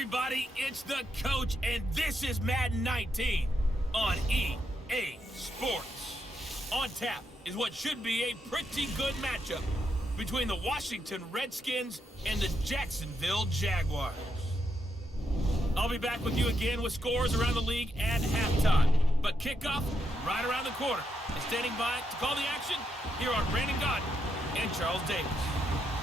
everybody, it's the coach, and this is Madden 19 on EA Sports. On tap is what should be a pretty good matchup between the Washington Redskins and the Jacksonville Jaguars. I'll be back with you again with scores around the league at halftime, but kickoff right around the corner. And standing by to call the action, here are Brandon Godden and Charles Davis.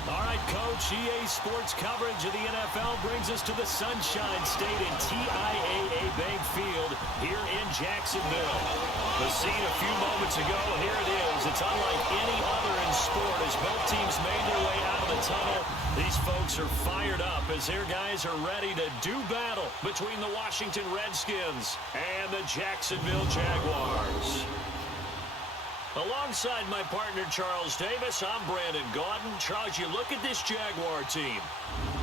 All right, Coach, EA Sports coverage of the NFL brings us to the Sunshine State in TIAA Bank Field here in Jacksonville. The scene a few moments ago, and here it is. It's unlike any other in sport as both teams made their way out of the tunnel. These folks are fired up as their guys are ready to do battle between the Washington Redskins and the Jacksonville Jaguars. Alongside my partner, Charles Davis, I'm Brandon Godden. Charles, you look at this Jaguar team.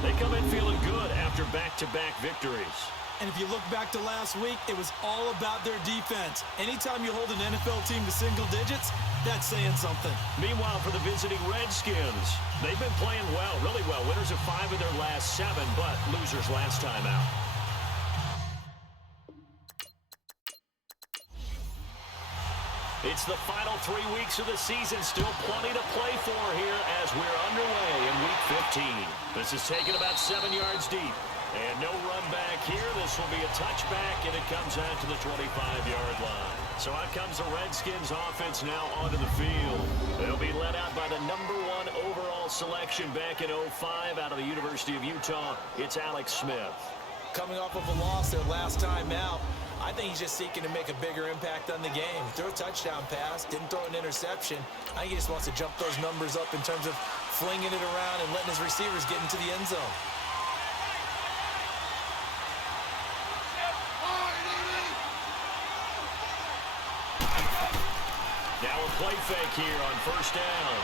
They come in feeling good after back-to-back victories. And if you look back to last week, it was all about their defense. Anytime you hold an NFL team to single digits, that's saying something. Meanwhile, for the visiting Redskins, they've been playing well, really well. Winners of 5 of their last 7, but losers last time out. It's the final 3 weeks of the season. Still plenty to play for here as we're underway in Week 15. This is taken about 7 yards deep. And no run back here. This will be a touchback, and it comes out to the 25-yard line. So out comes the Redskins offense now onto the field. They'll be led out by the #1 overall selection back in 05 out of the University of Utah. It's Alex Smith. Coming off of a loss their last time out, I think he's just seeking to make a bigger impact on the game. Throw a touchdown pass, didn't throw an interception. I think he just wants to jump those numbers up in terms of flinging it around and letting his receivers get into the end zone. Now a play fake here on first down.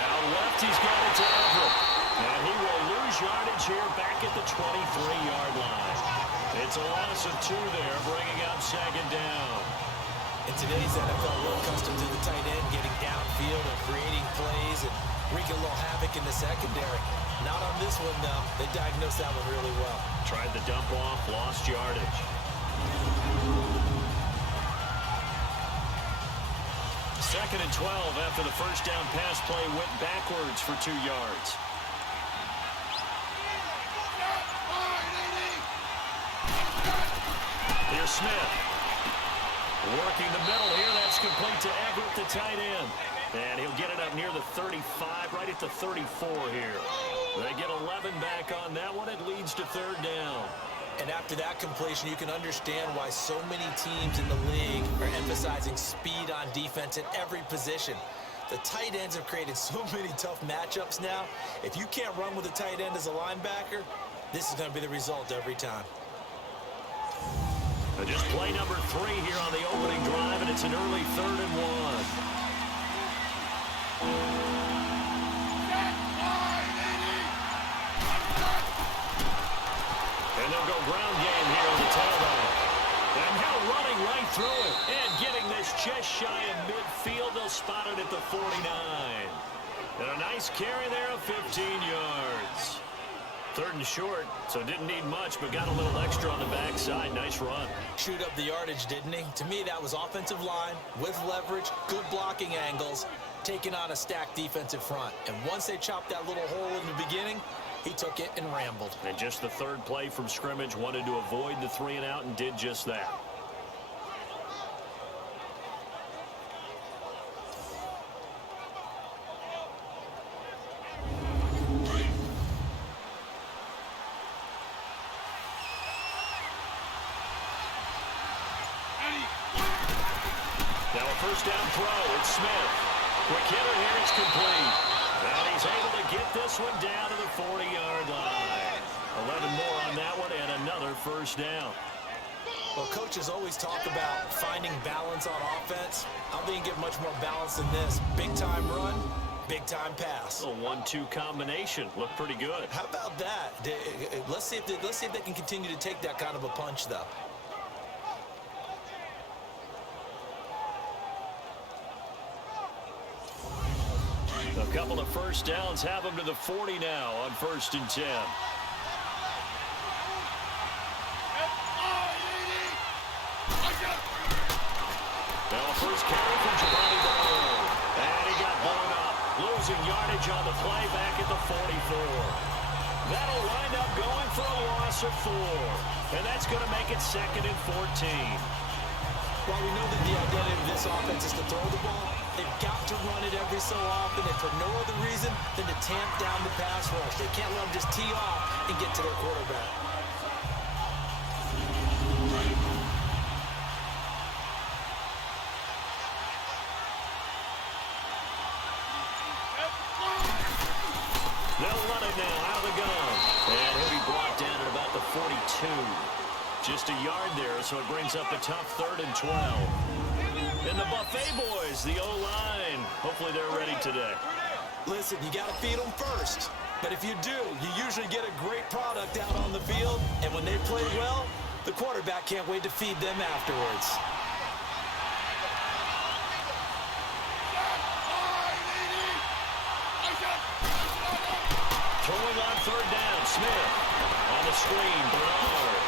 Out left, he's got it to Everett. And he will lose yardage here back at the 23-yard line. It's a loss of 2 there, bringing up second down. In today's NFL, we're accustomed to the tight end getting downfield and creating plays and wreaking a little havoc in the secondary. Not on this one, though. They diagnosed that one really well. Tried the dump off, lost yardage. Second and 12 after the first down pass play went backwards for 2 yards. Here's Smith. Working the middle here. That's complete to Everett, the tight end. And he'll get it up near the 35, right at the 34 here. They get 11 back on that one. It leads to third down. And after that completion, you can understand why so many teams in the league are emphasizing speed on defense at every position. The tight ends have created so many tough matchups now. If you can't run with a tight end as a linebacker, this is going to be the result every time. Just play number 3 here on the opening drive, and it's an early 3rd and 1. And they'll go ground game here on the tailback. And now running right through it. And getting this just shy of midfield. They'll spot it at the 49. And a nice carry there of 15 yards. 3rd and short, so didn't need much, but got a little extra on the backside. Nice run. Chewed up the yardage, didn't he? To me, that was offensive line with leverage, good blocking angles, taking on a stacked defensive front. And once they chopped that little hole in the beginning, he took it and rambled. And just the 3rd play from scrimmage, wanted to avoid the 3 and out and did just that. Now a first down throw. It's Smith. Quick hitter here. It's complete. And he's able to get this one down to the 40-yard line. 11 more on that one and another first down. Well, coaches always talk about finding balance on offense. I don't think you get much more balance than this. Big-time run, big-time pass. A 1-2 combination. Looked pretty good. How about that? Let's see if they can continue to take that kind of a punch, though. A couple of first downs have them to the 40 now on 1st and 10. Now first carry from Giovanni Bernard. And he got blown up. Losing yardage on the play back at the 44. That'll wind up going for a loss of 4. And that's going to make it 2nd and 14. While we know that the identity of this offense is to throw the ball, they've got to run it every so often, and for no other reason than to tamp down the pass rush. They can't let them just tee off and get to their quarterback. They'll run it now out of the gun. And he'll be brought down at about the 42. Just a yard there, so it brings up a tough 3rd and 12. And the Buffet boys, the O-line, hopefully they're ready today. Listen, you got to feed them first. But if you do, you usually get a great product out on the field. And when they play well, the quarterback can't wait to feed them afterwards. Throwing on 3rd down, Smith. On the screen, Bernard.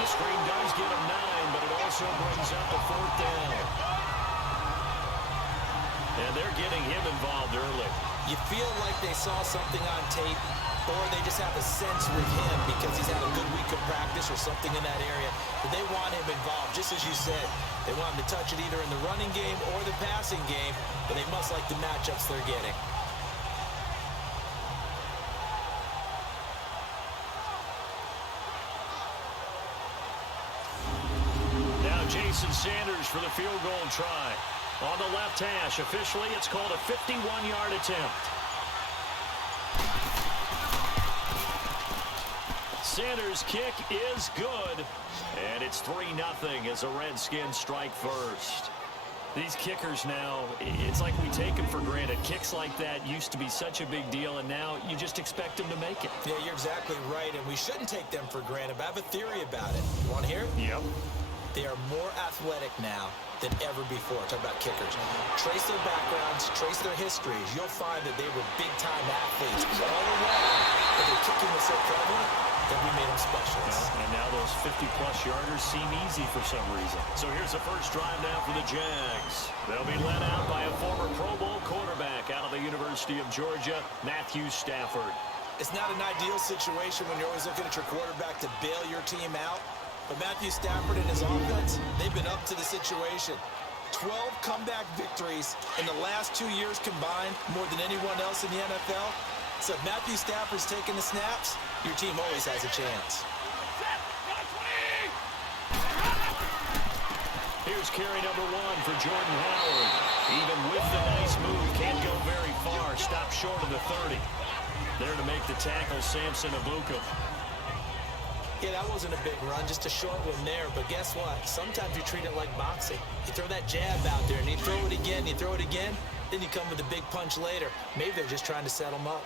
The screen does get him 9, but it also brings up the 4th down. And they're getting him involved early. You feel like they saw something on tape, or they just have a sense with him because he's had a good week of practice or something in that area. But they want him involved, just as you said. They want him to touch it either in the running game or the passing game, but they must like the matchups they're getting. Jason Sanders for the field goal try. On the left hash, officially it's called a 51-yard attempt. Sanders' kick is good. And it's 3-0 as the Redskins strike first. These kickers now, it's like we take them for granted. Kicks like that used to be such a big deal, and now you just expect them to make it. Yeah, you're exactly right, and we shouldn't take them for granted, but I have a theory about it. You want to hear it? Yep. They are more athletic now than ever before. Talk about kickers. Trace their backgrounds, trace their histories. You'll find that they were big-time athletes all along, but their kicking was so prevalent that we made them specialists. Yeah, and now those 50-plus yarders seem easy for some reason. So here's the first drive now for the Jags. They'll be led out by a former Pro Bowl quarterback out of the University of Georgia, Matthew Stafford. It's not an ideal situation when you're always looking at your quarterback to bail your team out. But Matthew Stafford and his offense, they've been up to the situation. 12 comeback victories in the last 2 years combined, more than anyone else in the NFL. So if Matthew Stafford's taking the snaps, your team always has a chance. Here's carry number 1 for Jordan Howard. Even with the nice move, can't go very far. Stopped short of the 30. There to make the tackle, Samson Abuka. Yeah, that wasn't a big run, just a short one there. But guess what? Sometimes you treat it like boxing. You throw that jab out there, and you throw it again, you throw it again, then you come with a big punch later. Maybe they're just trying to set them up.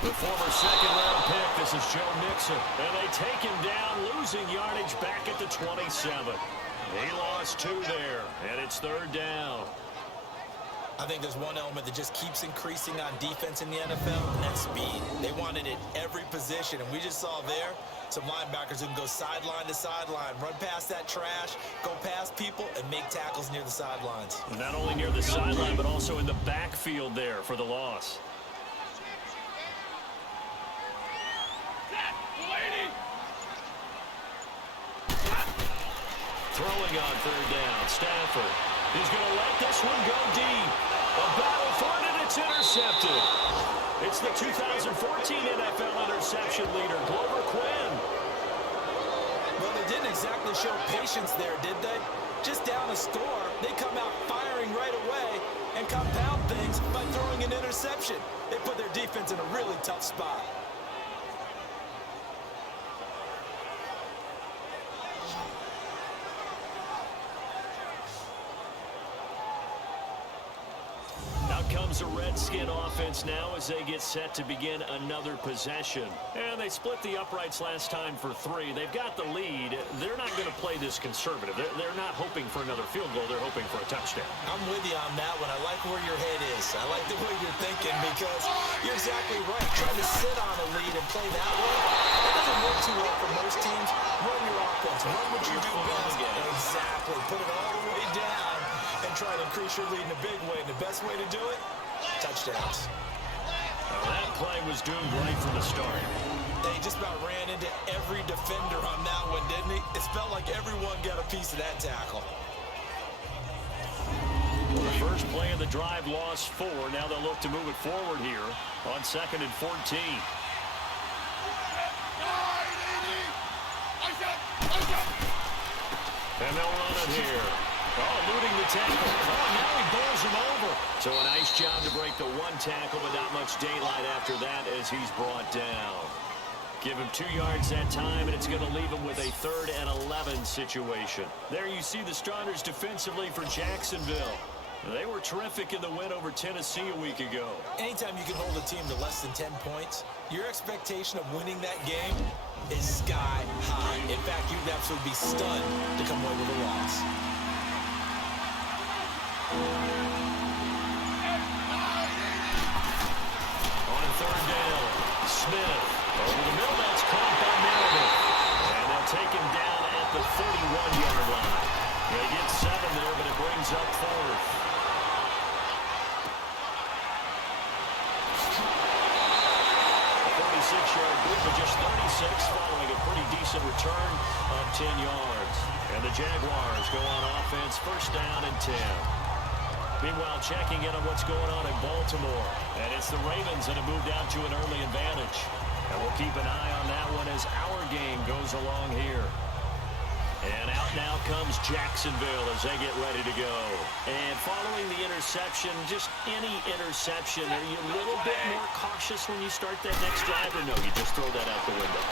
The former second-round pick, this is Joe Mixon. And they take him down, losing yardage back at the 27. He lost 2 there, and it's 3rd down. I think there's one element that just keeps increasing on defense in the NFL, and that's speed. They want it at every position, and we just saw there some linebackers who can go sideline to sideline, run past that trash, go past people, and make tackles near the sidelines. Not only near the sideline, but also in the backfield there for the loss. Throwing on 3rd down, Stafford. He's going to let this one go deep. A battle for it, and it's intercepted. It's the 2014 NFL interception leader, Glover Quinn. Well, they didn't exactly show patience there, did they? Just down a score, they come out firing right away and compound things by throwing an interception. They put their defense in a really tough spot. Comes a Redskin offense now as they get set to begin another possession. And they split the uprights last time for 3. They've got the lead. They're not going to play this conservative. They're not hoping for another field goal. They're hoping for a touchdown. I'm with you on that one. I like where your head is. I like the way you're thinking because you're exactly right. Trying to sit on a lead and play that way, that doesn't work too well for most teams. Run your offense. Run what you do best. Exactly. Put it all the way down and try to increase your lead in a big way. And the best way to do it, touchdowns. Well, that play was doomed right from the start. He just about ran into every defender on that one, didn't he? It felt like everyone got a piece of that tackle. The first play of the drive lost 4. Now they'll look to move it forward here on 2nd and 14. And they'll run it here. Oh, eluding the tackle. Oh, now he bowls him over. So a nice job to break the one tackle, but not much daylight after that as he's brought down. Give him 2 yards that time, and it's going to leave him with a 3rd and 11 situation. There you see the starters defensively for Jacksonville. They were terrific in the win over Tennessee a week ago. Anytime you can hold a team to less than 10 points, your expectation of winning that game is sky high. In fact, you'd absolutely be stunned to come away with a loss. On 3rd down, Smith. Over the middle, that's caught by Meredith. And they'll take him down at the 31-yard line. They get 7 there, but it brings up 4th. A 46-yard boot, but just 36 following a pretty decent return of 10 yards. And the Jaguars go on offense, 1st down and 10. Meanwhile, checking in on what's going on in Baltimore. And it's the Ravens that have moved out to an early advantage. And we'll keep an eye on that one as our game goes along here. And out now comes Jacksonville as they get ready to go. And following the interception, just any interception, are you a little bit more cautious when you start that next drive, or no, you just throw that out the window?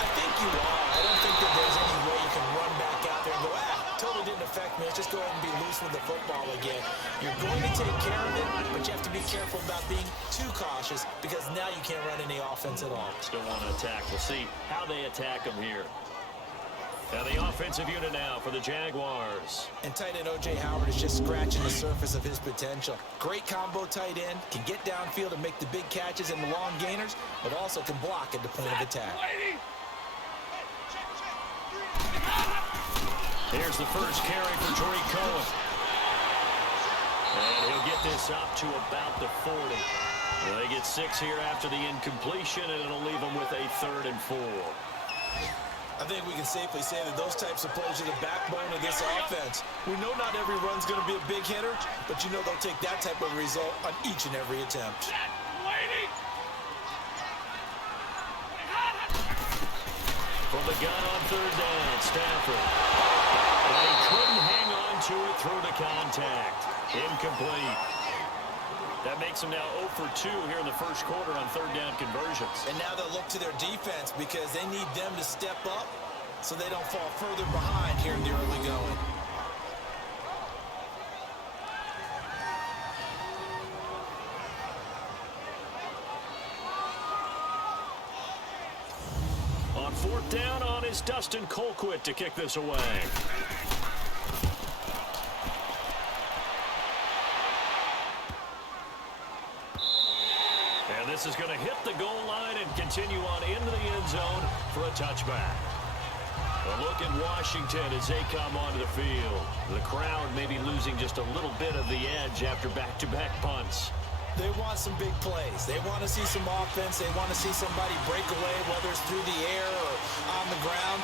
I think you are. I don't think that there's any way you can run back out there and go, totally didn't affect me. Let's just go ahead and be loose with the football again. You're going to take care of it, but you have to be careful about being too cautious because now you can't run any offense at all. Still want to attack. We'll see how they attack them here. Now the offensive unit now for the Jaguars. And tight end O.J. Howard is just scratching the surface of his potential. Great combo tight end, can get downfield and make the big catches and the long gainers, but also can block at the point of attack. Here's the first carry for Tariq Cohen. And he'll get this up to about the 40. Well, they get 6 here after the incompletion, and it'll leave them with a 3rd and 4. I think we can safely say that those types of plays are the backbone of this offense. We know not every run's going to be a big hitter, but you know they'll take that type of result on each and every attempt. From the gun on 3rd down, Stafford. And he couldn't hang on to it through the contact. Incomplete. That makes them now 0 for 2 here in the first quarter on 3rd down conversions. And now they'll look to their defense because they need them to step up so they don't fall further behind here in the early going. On 4th down on is Dustin Colquitt to kick this away. And this is going to hit the goal line and continue on into the end zone for a touchback. A look at Washington as they come onto the field. The crowd may be losing just a little bit of the edge after back-to-back punts. They want some big plays. They want to see some offense. They want to see somebody break away, whether it's through the air or on the ground.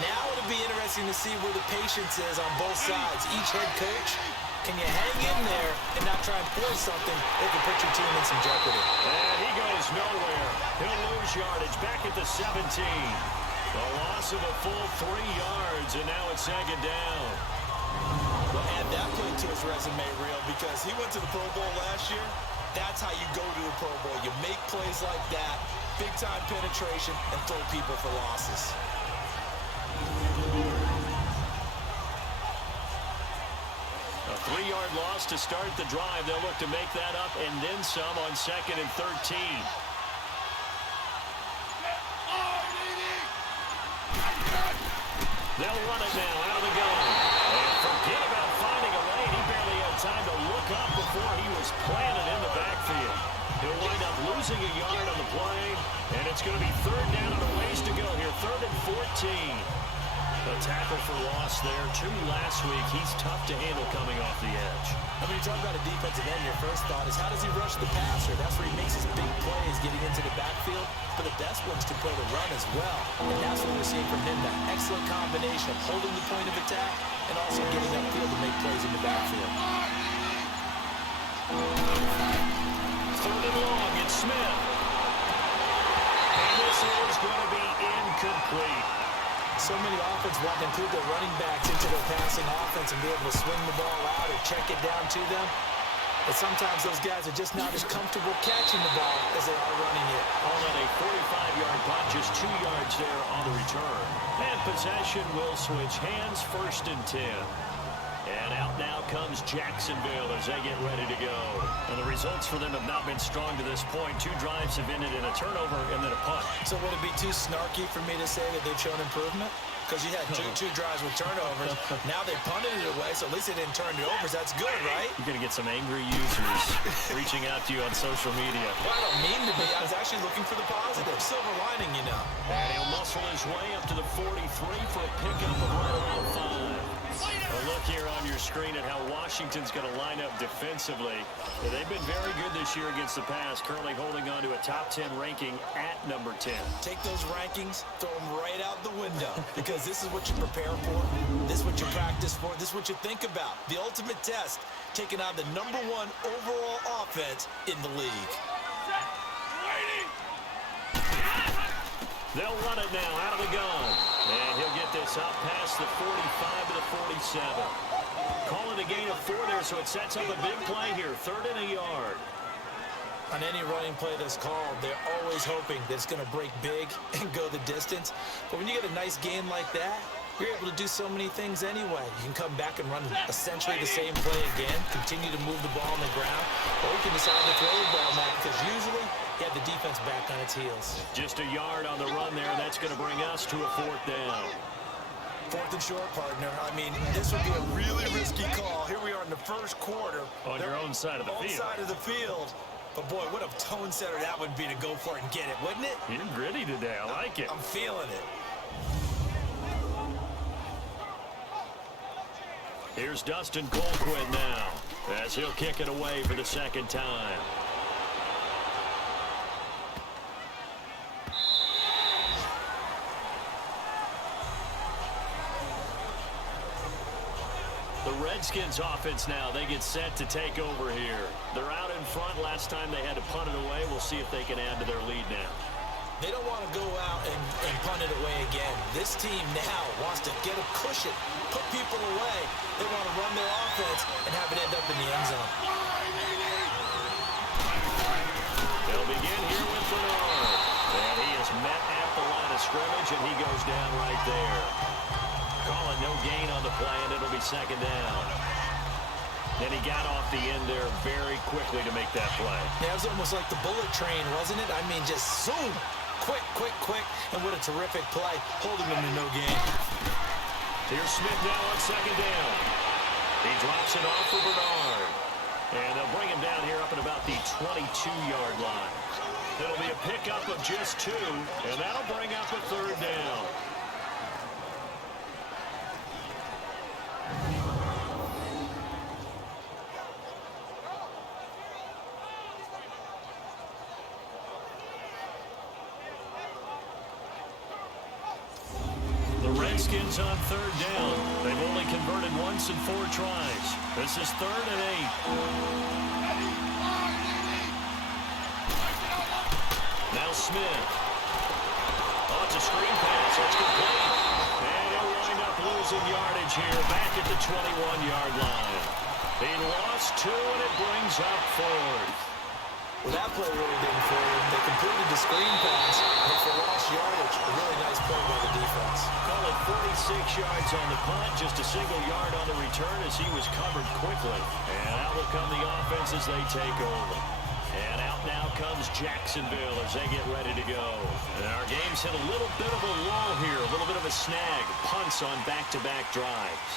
Now it'll be interesting to see where the patience is on both sides. Each head coach, can you hang in there and not try and force something that can put your team in some jeopardy? And he goes nowhere. He'll lose yardage back at the 17. A loss of a full 3 yards, and now it's 2nd down. Well, add that play to his resume, Real, because he went to the Pro Bowl last year. That's how you go to the Pro Bowl. You make plays like that, big-time penetration, and throw people for losses. A 3-yard loss to start the drive. They'll look to make that up and then some on 2nd and 13. They'll run it now out of the gun. And forget about finding a lane. He barely had time to look up before he was planted in the backfield. He'll wind up losing a yard on the play, and it's going to be third down and a ways to go here. 3rd and 14. A tackle for loss there. 2 last week. He's tough to handle coming off the edge. I mean, you talk about a defensive end, your first thought is how does he rush the passer? That's where he makes his big plays, getting into the backfield. But the best ones can play the run as well. And that's what we're seeing from him, that excellent combination of holding the point of attack and also getting upfield to make plays in the backfield. 3rd and long, it's Smith. And this is going to be incomplete. So many offenses want to include their running backs into their passing offense and be able to swing the ball out or check it down to them. But sometimes those guys are just not as comfortable catching the ball as they are running it. On a 45-yard punt, just 2 yards there on the return. And possession will switch hands, 1st and 10. And out now comes Jacksonville as they get ready to go. And the results for them have not been strong to this point. 2 drives have ended in a turnover and then a punt. So would it be too snarky for me to say that they've shown improvement? Because you had two drives with turnovers. Now they punted it away, so at least they didn't turn it over. So that's good, right? You're going to get some angry users reaching out to you on social media. Well, I don't mean to be. I was actually looking for the positive. Silver lining, you know. And he'll muscle his way up to the 43 for a pickup of right around 5. A look here on your screen at how Washington's going to line up defensively. They've been very good this year against the pass, currently holding on to a top 10 ranking at number 10. Take those rankings, throw them right out the window, because this is what you prepare for, this is what you practice for, this is what you think about. The ultimate test, taking on the #1 overall offense in the league. They'll run it now out of the gun. And he'll get this up past the 45 to the 47. Call it a gain of 4 there, so it sets up a big play here. 3rd and a yard. On any running play that's called, they're always hoping that it's going to break big and go the distance. But when you get a nice game like that, you're able to do so many things anyway. You can come back and run essentially the same play again, continue to move the ball on the ground, or you can decide to throw the ball back because usually you have the defense back on its heels. Just a yard on the run there. That's going to bring us to a 4th down. 4th and short, partner. I mean, this would be a really risky call. Here we are in the 1st quarter. On your own side of the field. Side of the field. But, boy, what a tone setter that would be to go for it and get it, wouldn't it? You're gritty today. I like it. I'm feeling it. Here's Dustin Colquitt now as he'll kick it away for the 2nd time. The Redskins offense now, they get set to take over here. They're out in front. Last time they had to punt it away. We'll see if they can add to their lead now. They don't want to go out and punt it away again. This team now wants to get a cushion, put people away. They want to run their offense and have it end up in the end zone. They'll begin here with Bernard. And he is met at the line of scrimmage, and he goes down right there. Calling no gain on the play, and it'll be 2nd down. And he got off the end there very quickly to make that play. Yeah, it was almost like the bullet train, wasn't it? I mean, just zoom. Quick, quick, quick. And what a terrific play, holding them to no gain. Here's Smith now on 2nd down. He drops it off for Bernard. And they'll bring him down here up at about the 22-yard line. It'll be a pickup of just 2, and that'll bring up a 3rd down. Redskins on 3rd down. They've only converted once in 4 tries. This is 3rd and 8. Now Smith. Oh, it's a screen pass. That's complete. And he'll wind up losing yardage here back at the 21-yard line. He lost 2, and it brings up 4th. Well, that play really didn't for him. They completed the screen pass, but for lost yardage, a really nice play by the defense. Call it 46 yards on the punt, just a single yard on the return as he was covered quickly. And out will come the offense as they take over. And out now comes Jacksonville as they get ready to go. And our game's hit a little bit of a lull here, a little bit of a snag. Punts on back-to-back drives.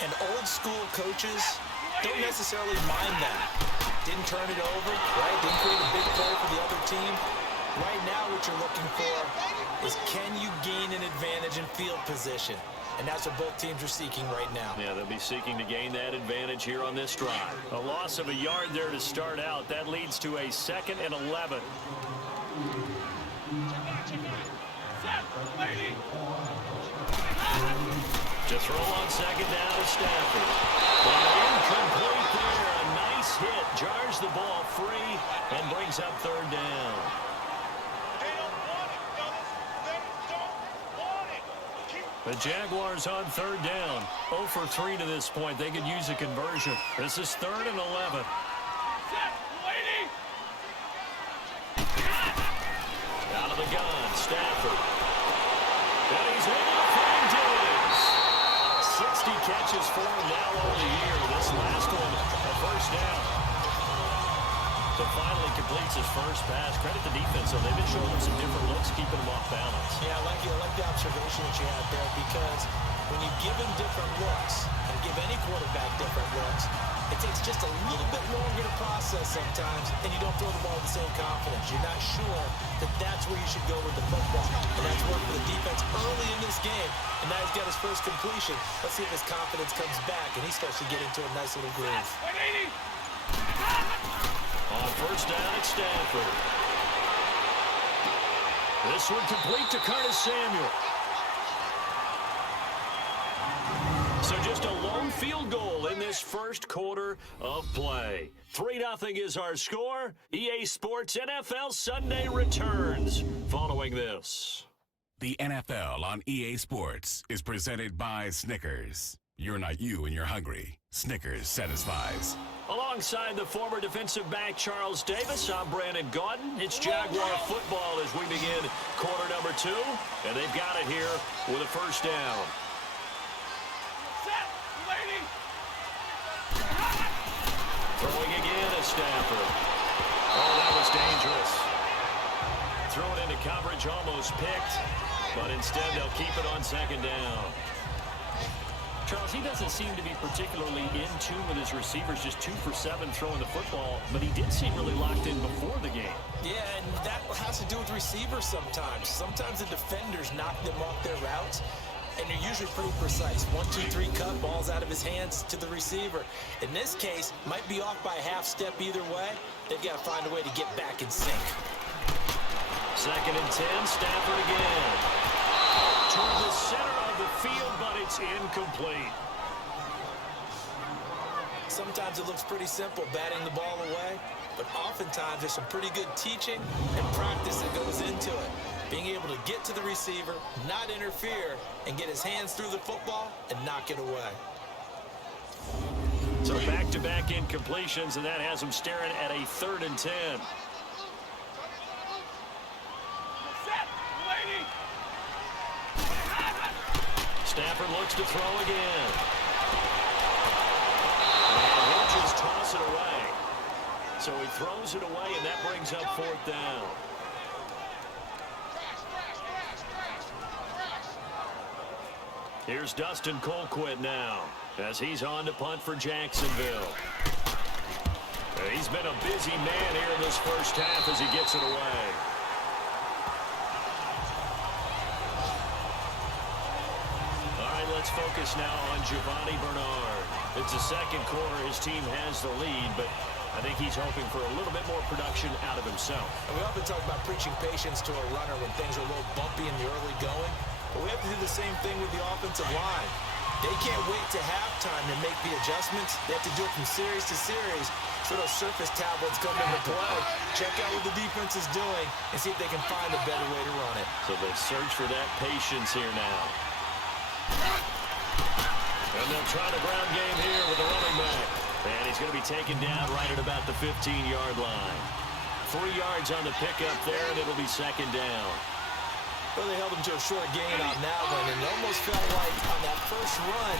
And old-school coaches don't necessarily mind that. Didn't turn it over, right? Didn't create a big play for the other team. Right now, what you're looking for is, can you gain an advantage in field position? And that's what both teams are seeking right now. Yeah, they'll be seeking to gain that advantage here on this drive. A loss of a yard there to start out. That leads to a 2nd and 11. To throw on 2nd down to Stafford. Incomplete there. A nice hit. Jars the ball free and brings up 3rd down. The Jaguars on 3rd down. 0 for 3 to this point. They could use a conversion. This is 3rd and 11. Out of the gun, Stafford. And he's able to find Diggs. 60 catches for him now on the year. This last one, a 1st down. So finally completes his first pass. Credit the defense, though. They've been showing him some different looks, keeping him off balance. Yeah, I like the observation that you had there, because when you give him different looks, and give any quarterback different looks, it takes just a little bit longer to process sometimes, and you don't throw the ball with the same confidence. You're not sure that that's where you should go with the football. And that's worked for the defense early in this game, and now he's got his first completion. Let's see if his confidence comes back, and he starts to get into a nice little groove. On 1st down at Stanford. This one complete to Curtis Samuel. So just a lone field goal in this first quarter of play. 3-0 is our score. EA Sports NFL Sunday returns following this. The NFL on EA Sports is presented by Snickers. You're not you and you're hungry. Snickers satisfies. Alongside the former defensive back Charles Davis, I'm Brandon Gaudin. It's Jaguar football as we begin quarter number 2. And they've got it here with a 1st down. Throwing again at Stafford. Oh, that was dangerous. Throw it into coverage, almost picked. But instead, they'll keep it on 2nd down. Charles, he doesn't seem to be particularly in tune with his receivers, just 2 for 7 throwing the football, but he did seem really locked in before the game. Yeah, and that has to do with receivers sometimes. Sometimes the defenders knock them off their routes, and they're usually pretty precise. 1, 2, 3 cut, balls out of his hands to the receiver. In this case, might be off by a half step either way. They've got to find a way to get back in sync. 2nd and 10, Stafford again. Toward the center of the field, but it's incomplete. Sometimes it looks pretty simple, batting the ball away, but oftentimes there's some pretty good teaching and practice that goes into it. Being able to get to the receiver, not interfere, and get his hands through the football and knock it away. So back-to-back incompletions, and that has him staring at a 3rd and 10. Stafford looks to throw again. And he'll just toss it away. So he throws it away, and that brings up 4th down. Here's Dustin Colquitt now, as he's on to punt for Jacksonville. He's been a busy man here in this first half as he gets it away. Let's focus now on Giovanni Bernard. It's the 2nd quarter. His team has the lead, but I think he's hoping for a little bit more production out of himself. And we often talk about preaching patience to a runner when things are a little bumpy in the early going, but we have to do the same thing with the offensive line. They can't wait to halftime to make the adjustments. They have to do it from series to series, so those surface tablets come into play. Check out what the defense is doing and see if they can find a better way to run it. So they search for that patience here now. And they'll try the ground game here with the running back. And he's going to be taken down right at about the 15-yard line. 3 yards on the pickup there, and it'll be 2nd down. Well, they held him to a short gain on that one, and it almost felt like on that first run,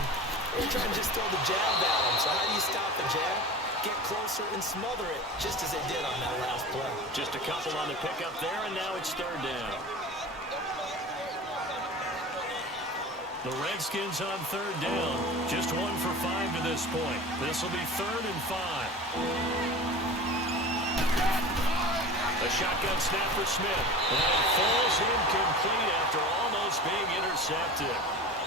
they were trying to just throw the jab at him. So how do you stop the jab? Get closer and smother it, just as they did on that last play. Just a couple on the pickup there, and now it's 3rd down. The Redskins on 3rd down. Just 1 for 5 to this point. This will be 3rd and 5. A shotgun snap for Smith. And it falls incomplete after almost being intercepted.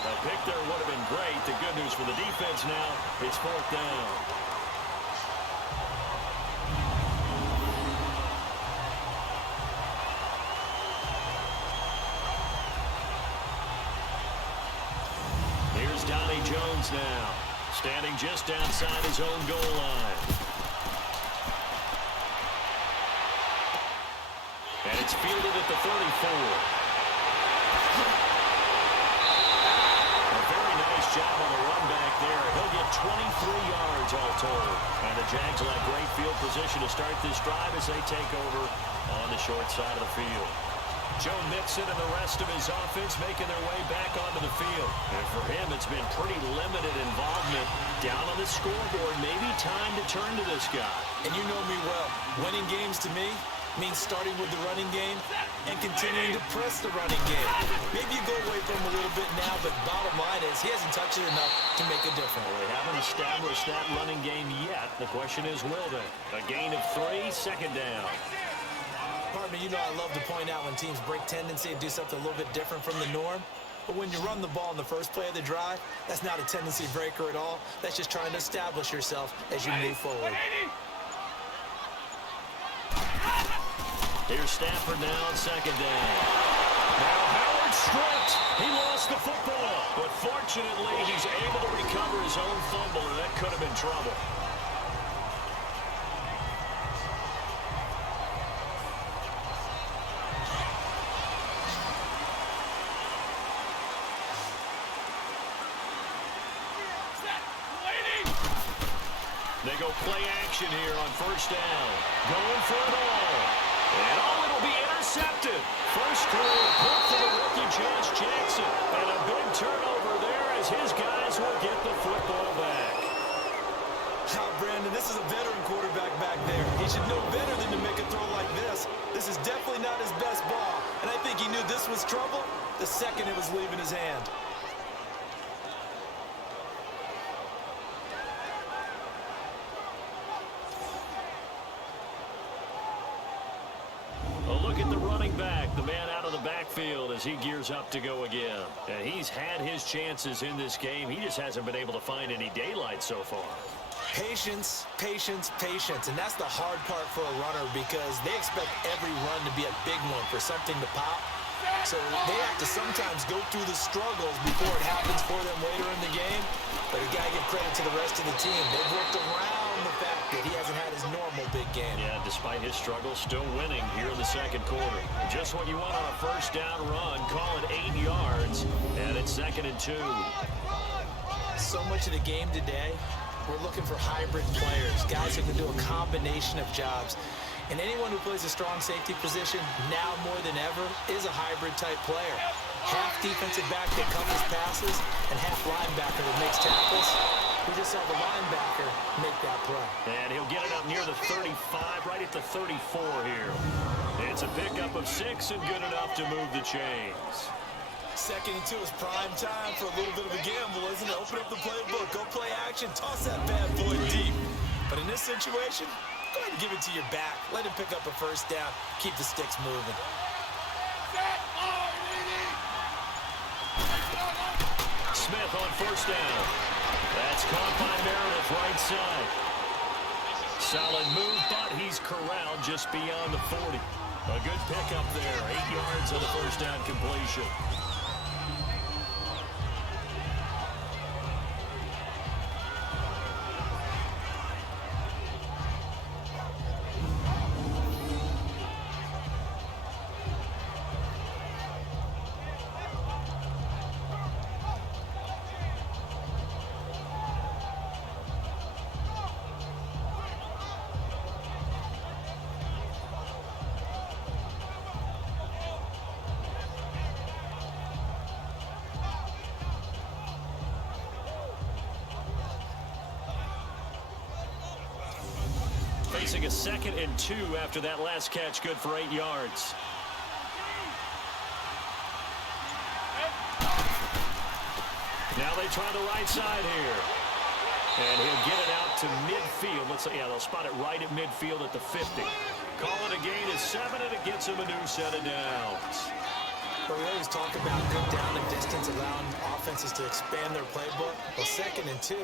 A pick there would have been great. The good news for the defense now, it's 4th down. Here's Donnie Jones now, standing just outside his own goal line. And it's fielded at the 34. A very nice job on the run back there. He'll get 23 yards all told. And the Jags will have great field position to start this drive as they take over on the short side of the field. Joe Mixon and the rest of his offense making their way back onto the field. And for him, it's been pretty limited involvement down on the scoreboard. Maybe time to turn to this guy. And you know me well. Winning games to me means starting with the running game and continuing to press the running game. Maybe you go away from him a little bit now, but bottom line is he hasn't touched it enough to make a difference. Well, they haven't established that running game yet. The question is, will they? A gain of 3, 2nd down. Pardon me, you know I love to point out when teams break tendency and do something a little bit different from the norm. But when you run the ball in the first play of the drive, that's not a tendency breaker at all. That's just trying to establish yourself as you move forward. Here's Stafford now on 2nd down. Now Howard stripped. He lost the football. But fortunately, he's able to recover his own fumble, and that could have been trouble. They go play action here on 1st down. Going for it all. And it'll be intercepted. First career punt for the rookie Josh Jackson. And a big turnover there as his guys will get the football back. Brandon, this is a veteran quarterback back there. He should know better than to make a throw like this. This is definitely not his best ball. And I think he knew this was trouble the second it was leaving his hand. The man out of the backfield as he gears up to go again. And he's had his chances in this game. He just hasn't been able to find any daylight so far. Patience, patience, patience. And that's the hard part for a runner because they expect every run to be a big one for something to pop. So they have to sometimes go through the struggles before it happens for them later in the game. But you got to give credit to the rest of the team. They've worked around the fact that he hasn't had his normal big game. Yeah, despite his struggles, still winning here in the 2nd quarter. Just what you want on a 1st down run. Call it 8 yards, and it's 2nd and 2. So much of the game today, we're looking for hybrid players, guys who can do a combination of jobs. And anyone who plays a strong safety position, now more than ever, is a hybrid-type player. Half defensive back that covers passes, and half linebacker that makes tackles. We just saw the linebacker make that play. And he'll get it up near the 35, right at the 34 here. It's a pickup of 6 and good enough to move the chains. 2nd and 2 is prime time for a little bit of a gamble, isn't it? Open up the playbook, go play action, toss that bad boy deep. But in this situation, go ahead and give it to your back. Let him pick up a 1st down. Keep the sticks moving. Smith on 1st down. That's caught by Meredith right side. Solid move, but he's corralled just beyond the 40. A good pickup there. 8 yards on the 1st down completion. Facing a 2nd and 2 after that last catch, good for 8 yards. Now they try the right side here. And he'll get it out to midfield. Let's say, yeah, they'll spot it right at midfield at the 50. Call it a gain of 7, and it gets him a new set of downs. But we always talk about good down and distance, allowing offenses to expand their playbook. Well, 2nd and 2,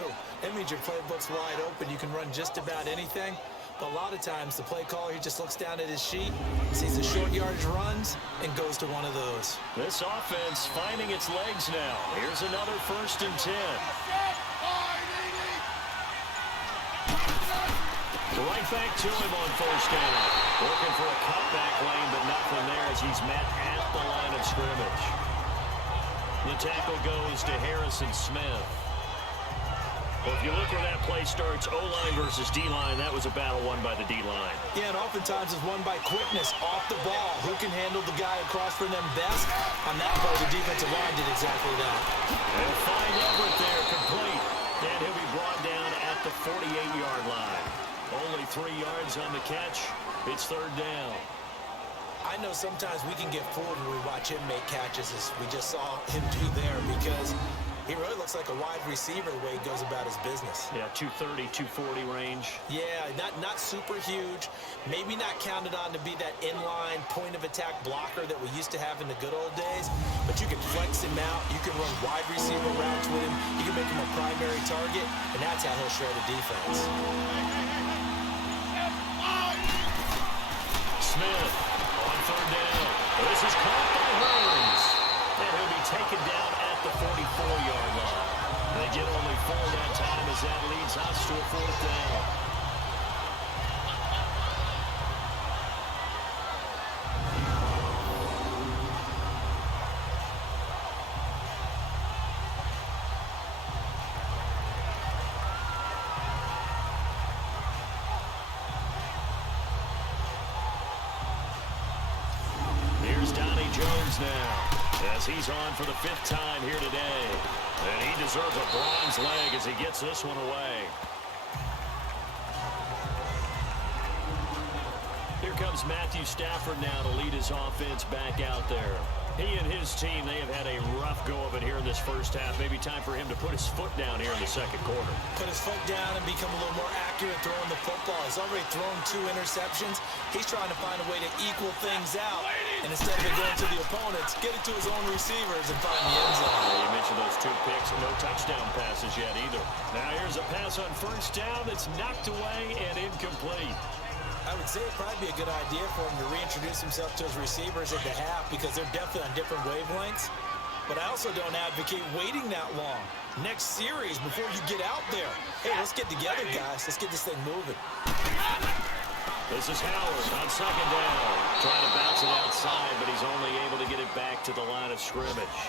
that means your playbook's wide open. You can run just about anything. But a lot of times, the play caller, he just looks down at his sheet, sees the short yardage runs, and goes to one of those. This offense finding its legs now. Here's another 1st and 10. Right back to him on 1st down. Looking for a cutback lane, but nothing there as he's met at the line of scrimmage. The tackle goes to Harrison Smith. Well, if you look where that play starts, O-line versus D-line, that was a battle won by the D-line. Yeah, and oftentimes it's won by quickness off the ball. Who can handle the guy across from them best? On that play, the defensive line did exactly that. And find Everett there, complete. And he'll be brought down at the 48-yard line. Only 3 yards on the catch. It's 3rd down. I know sometimes we can get fooled when we watch him make catches, as we just saw him do there, because he really looks like a wide receiver the way he goes about his business. Yeah, 230, 240 range. Yeah, not super huge. Maybe not counted on to be that inline point-of-attack blocker that we used to have in the good old days. But you can flex him out. You can run wide receiver routes with him. You can make him a primary target, and that's how he'll shred a defense. Smith on 3rd down. This is caught by Hurns. And he'll be taken down at the 44-yard line. They get only 4 that time as that leads us to a 4th down. Now, as he's on for the 5th time here today. And he deserves a bronze leg as he gets this one away. Here comes Matthew Stafford now to lead his offense back out there. He and his team, they have had a rough go of it here in this 1st half. Maybe time for him to put his foot down here in the 2nd quarter. Put his foot down and become a little more accurate throwing the football. He's already thrown 2 interceptions. He's trying to find a way to equal things out. And instead of it going to the opponents, get it to his own receivers and find the end zone. Yeah, you mentioned those 2 picks. No touchdown passes yet either. Now here's a pass on 1st down that's knocked away and incomplete. I would say it'd probably be a good idea for him to reintroduce himself to his receivers at the half, because they're definitely on different wavelengths. But I also don't advocate waiting that long. Next series, before you get out there, hey, let's get together, guys. Let's get this thing moving. This is Howard on 2nd down. Trying to bounce it outside, but he's only able to get it back to the line of scrimmage.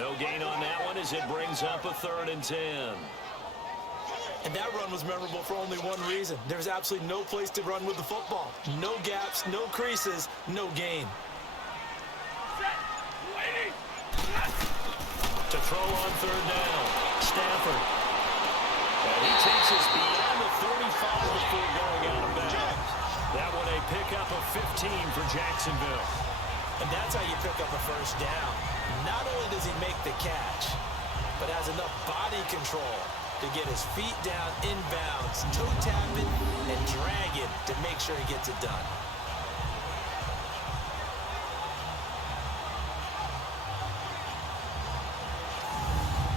No gain on that one as it brings up a 3rd and 10. And that run was memorable for only one reason. There's absolutely no place to run with the football. No gaps, no creases, no gain. To throw on 3rd down, Stafford. And he takes us beyond the 35 before going out of bounds. That one a pickup of 15 for Jacksonville. And that's how you pick up a 1st down. Not only does he make the catch, but has enough body control to get his feet down inbounds, toe tapping, and dragging to make sure he gets it done.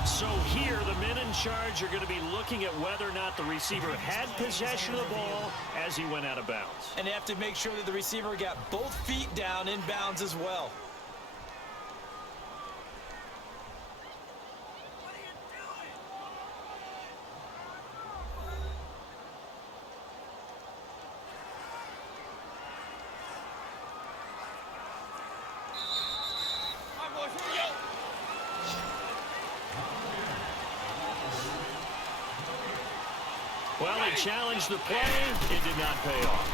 So here, the men in charge are going to be looking at whether or not the receiver had possession of the ball as he went out of bounds. And they have to make sure that the receiver got both feet down inbounds as well. Well, he challenged the play. It did not pay off.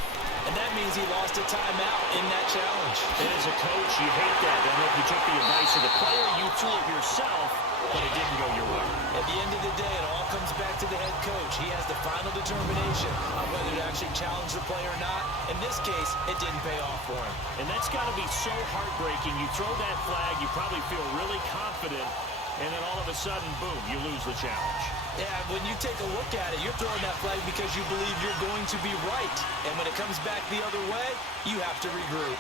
And that means he lost a timeout in that challenge. And as a coach, you hate that. I don't know if you took the advice of the player, you threw it yourself, but it didn't go your way. At the end of the day, it all comes back to the head coach. He has the final determination on whether to actually challenge the play or not. In this case, it didn't pay off for him. And that's got to be so heartbreaking. You throw that flag, you probably feel really confident, and then all of a sudden, boom, you lose the challenge. Yeah, when you take a look at it, you're throwing that flag because you believe you're going to be right. And when it comes back the other way, you have to regroup.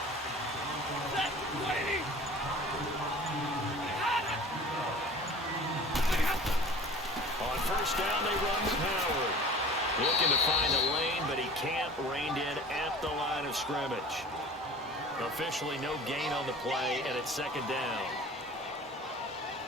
On first down, they run with Howard. Looking to find a lane, but he can't. Reined in at the line of scrimmage. Officially no gain on the play, and it's second down.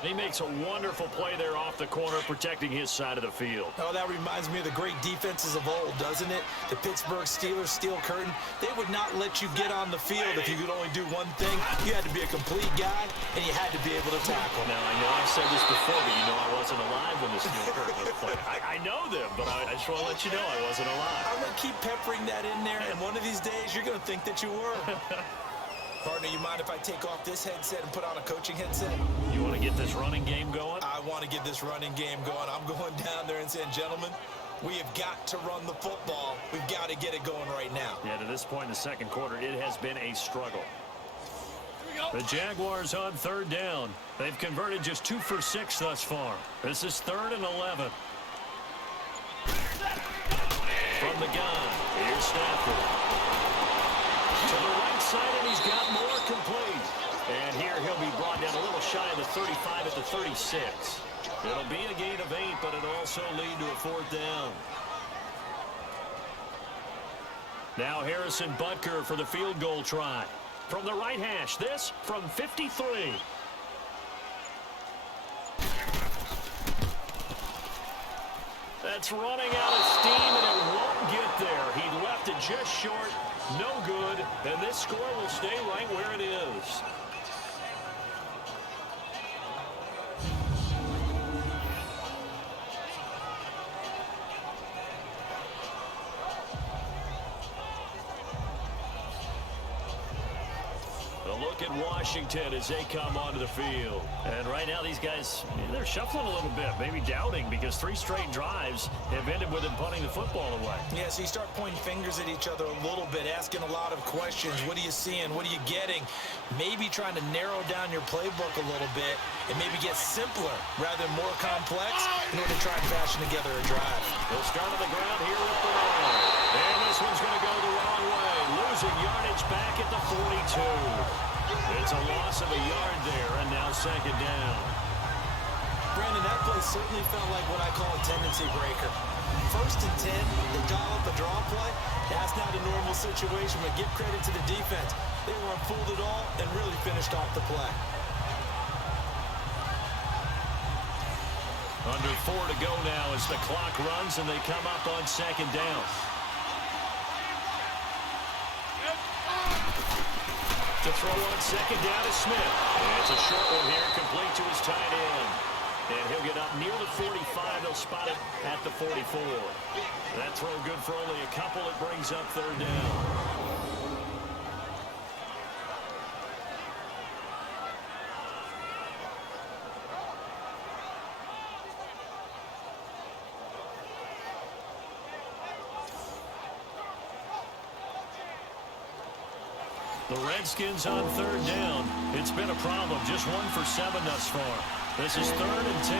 He makes a wonderful play there off the corner, protecting his side of the field. Oh, that reminds me of the great defenses of old, doesn't it? The Pittsburgh Steelers steel curtain. They would not let you get on the field if you could only do one thing. You had to be a complete guy, and you had to be able to tackle. Now, I know I've said this before, but you know I wasn't alive when the steel curtain was played. I know them, but I just want to let you know I wasn't alive. I'm going to keep peppering that in there, and one of these days you're going to think that you were. Partner, you mind if I take off this headset and put on a coaching headset? You want to get this running game going? I want to get this running game going. I'm going down there and saying, gentlemen, we have got to run the football. We've got to get it going right now. Yeah, to this point in the second quarter, it has been a struggle. The Jaguars on third down. They've converted just 2 for 6 thus far. This is 3rd and 11. From the gun, here's Stafford. To the right side, and he's got more complete. And here he'll be brought down a little shy of the 35 at the 36. It'll be a gain of 8, but it'll also lead to a 4th down. Now Harrison Butker for the field goal try. From the right hash, this from 53. That's running out of steam, and it won't get there. He left it just short. No good, and this score will stay right where it is. A look at Washington as they come onto the field. And right now these guys, they're shuffling a little bit, maybe doubting, because 3 straight drives have ended with them punting the football away. Yeah, so you start pointing fingers at each other a little bit, asking a lot of questions. What are you seeing? What are you getting? Maybe trying to narrow down your playbook a little bit and maybe get simpler rather than more complex in order to try and fashion together a drive. They'll start on the ground here with the ball. And this one's going to go the wrong way. Losing yardage back at the 42. It's a loss of a yard there, and now second down. Brandon, that play certainly felt like what I call a tendency breaker. 1st and 10, they dial up the draw play. That's not a normal situation, but give credit to the defense. They weren't fooled at all and really finished off the play. Under 4 to go now as the clock runs, and they come up on second down. To throw on second down is Smith. And it's a short one here, complete to his tight end. And he'll get up near the 45. They'll spot it at the 44. That throw good for only a couple. It brings up third down. The Redskins on third down. It's been a problem. Just 1 for 7 thus far. This is 3rd and 10.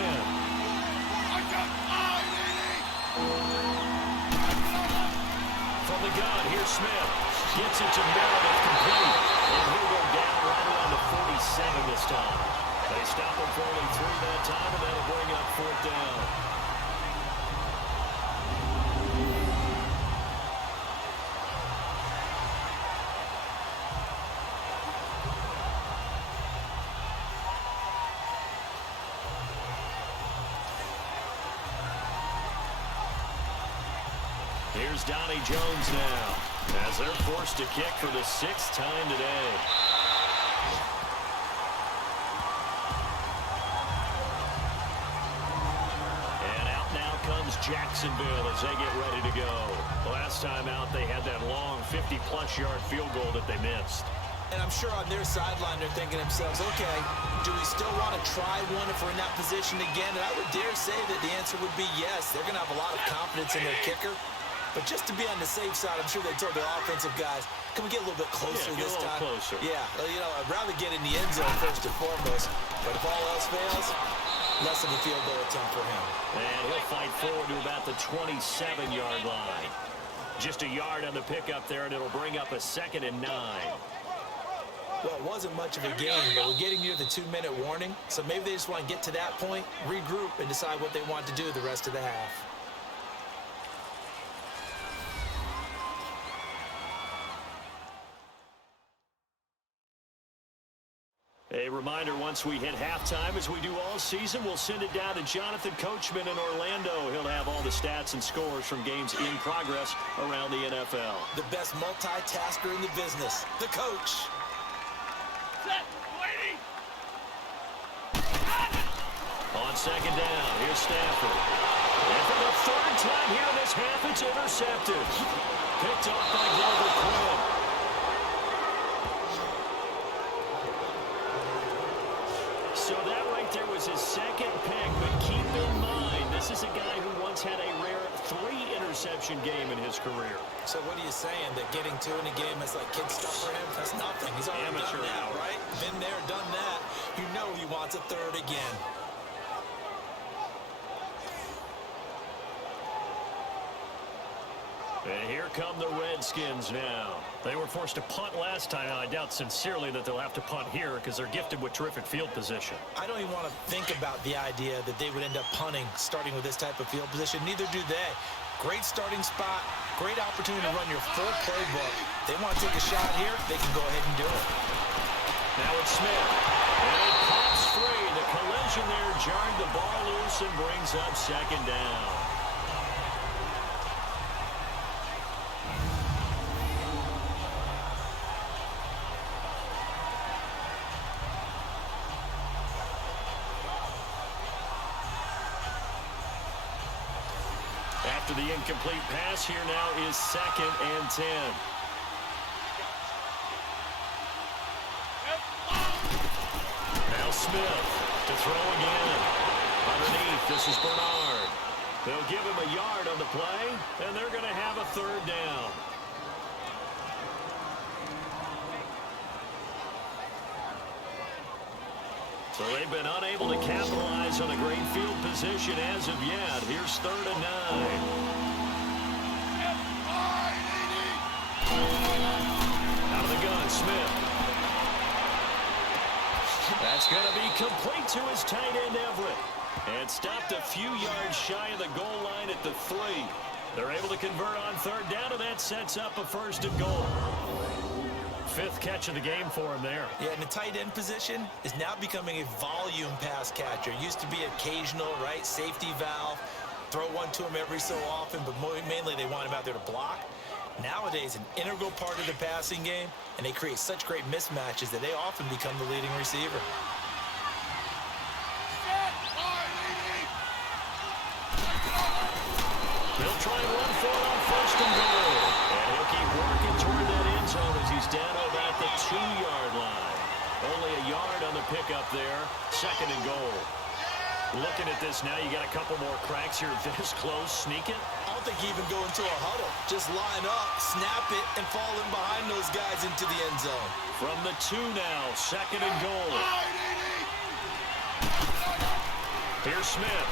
From the gun, here's Smith. Gets it to Meredith, complete. And he'll go down right around the 47 this time. They stop him for only 3 that time, and that'll bring up 4th down. Here's Donnie Jones now, as they're forced to kick for the 6th time today. And out now comes Jacksonville as they get ready to go. Last time out, they had that long 50-plus yard field goal that they missed. And I'm sure on their sideline they're thinking to themselves, okay, do we still want to try one if we're in that position again? And I would dare say that the answer would be yes. They're going to have a lot of confidence in their kicker. But just to be on the safe side, I'm sure they told their offensive guys, can we get a little bit closer this time? Closer. Yeah, well, you know, I'd rather get in the end zone first and foremost. But if all else fails, less of a field goal attempt for him. And he'll fight forward to about the 27-yard line. Just a yard on the pickup there, and it'll bring up a 2nd and 9. Well, it wasn't much of a game, but we're getting near the 2-minute warning. So maybe they just want to get to that point, regroup, and decide what they want to do the rest of the half. A reminder, once we hit halftime, as we do all season, we'll send it down to Jonathan Coachman in Orlando. He'll have all the stats and scores from games in progress around the NFL. The best multitasker in the business, the coach. Set, waiting. On 2nd down, here's Stafford. And for the 3rd time here in this half, it's intercepted. Picked off by Glover Quinn. So that right there was his 2nd pick, but keep in mind, this is a guy who once had a rare 3-interception game in his career. So what are you saying, that getting 2 in a game is like kid stuff for him? That's nothing. He's already Amateur done that, hour. right? Been there, done that. You know he wants a 3rd again. And here come the Redskins now. They were forced to punt last time, and I doubt sincerely that they'll have to punt here because they're gifted with terrific field position. I don't even want to think about the idea that they would end up punting starting with this type of field position. Neither do they. Great starting spot, great opportunity to run your full playbook. They want to take a shot here, they can go ahead and do it. Now it's Smith. And it pops free. The collision there jarred the ball loose and brings up 2nd down. After the incomplete pass, here now is 2nd and 10. Now Smith to throw again. Underneath, this is Bernard. They'll give him a yard on the play, and they're going to have a 3rd down. So they've been unable to capitalize on a great field position as of yet. Here's 3rd and 9. Out of the gun, Smith. That's going to be complete to his tight end, Everett. And stopped a few yards shy of the goal line at the 3. They're able to convert on 3rd down, and that sets up a 1st and goal. 5th catch of the game for him there. Yeah, and the tight end position is now becoming a volume pass catcher. Used to be occasional, right? Safety valve. Throw one to him every so often, but mainly they want him out there to block. Nowadays, an integral part of the passing game, and they create such great mismatches that they often become the leading receiver. They'll try and run for it on 1st and goal. And he'll keep working toward that end zone as he's down about the 2-yard line. Only a yard on the pickup there. 2nd and goal. Looking at this now, you got a couple more cracks here this close. Sneak it. I don't think you even go into a huddle. Just line up, snap it, and fall in behind those guys into the end zone. From the 2 now, 2nd and goal. Here's Smith.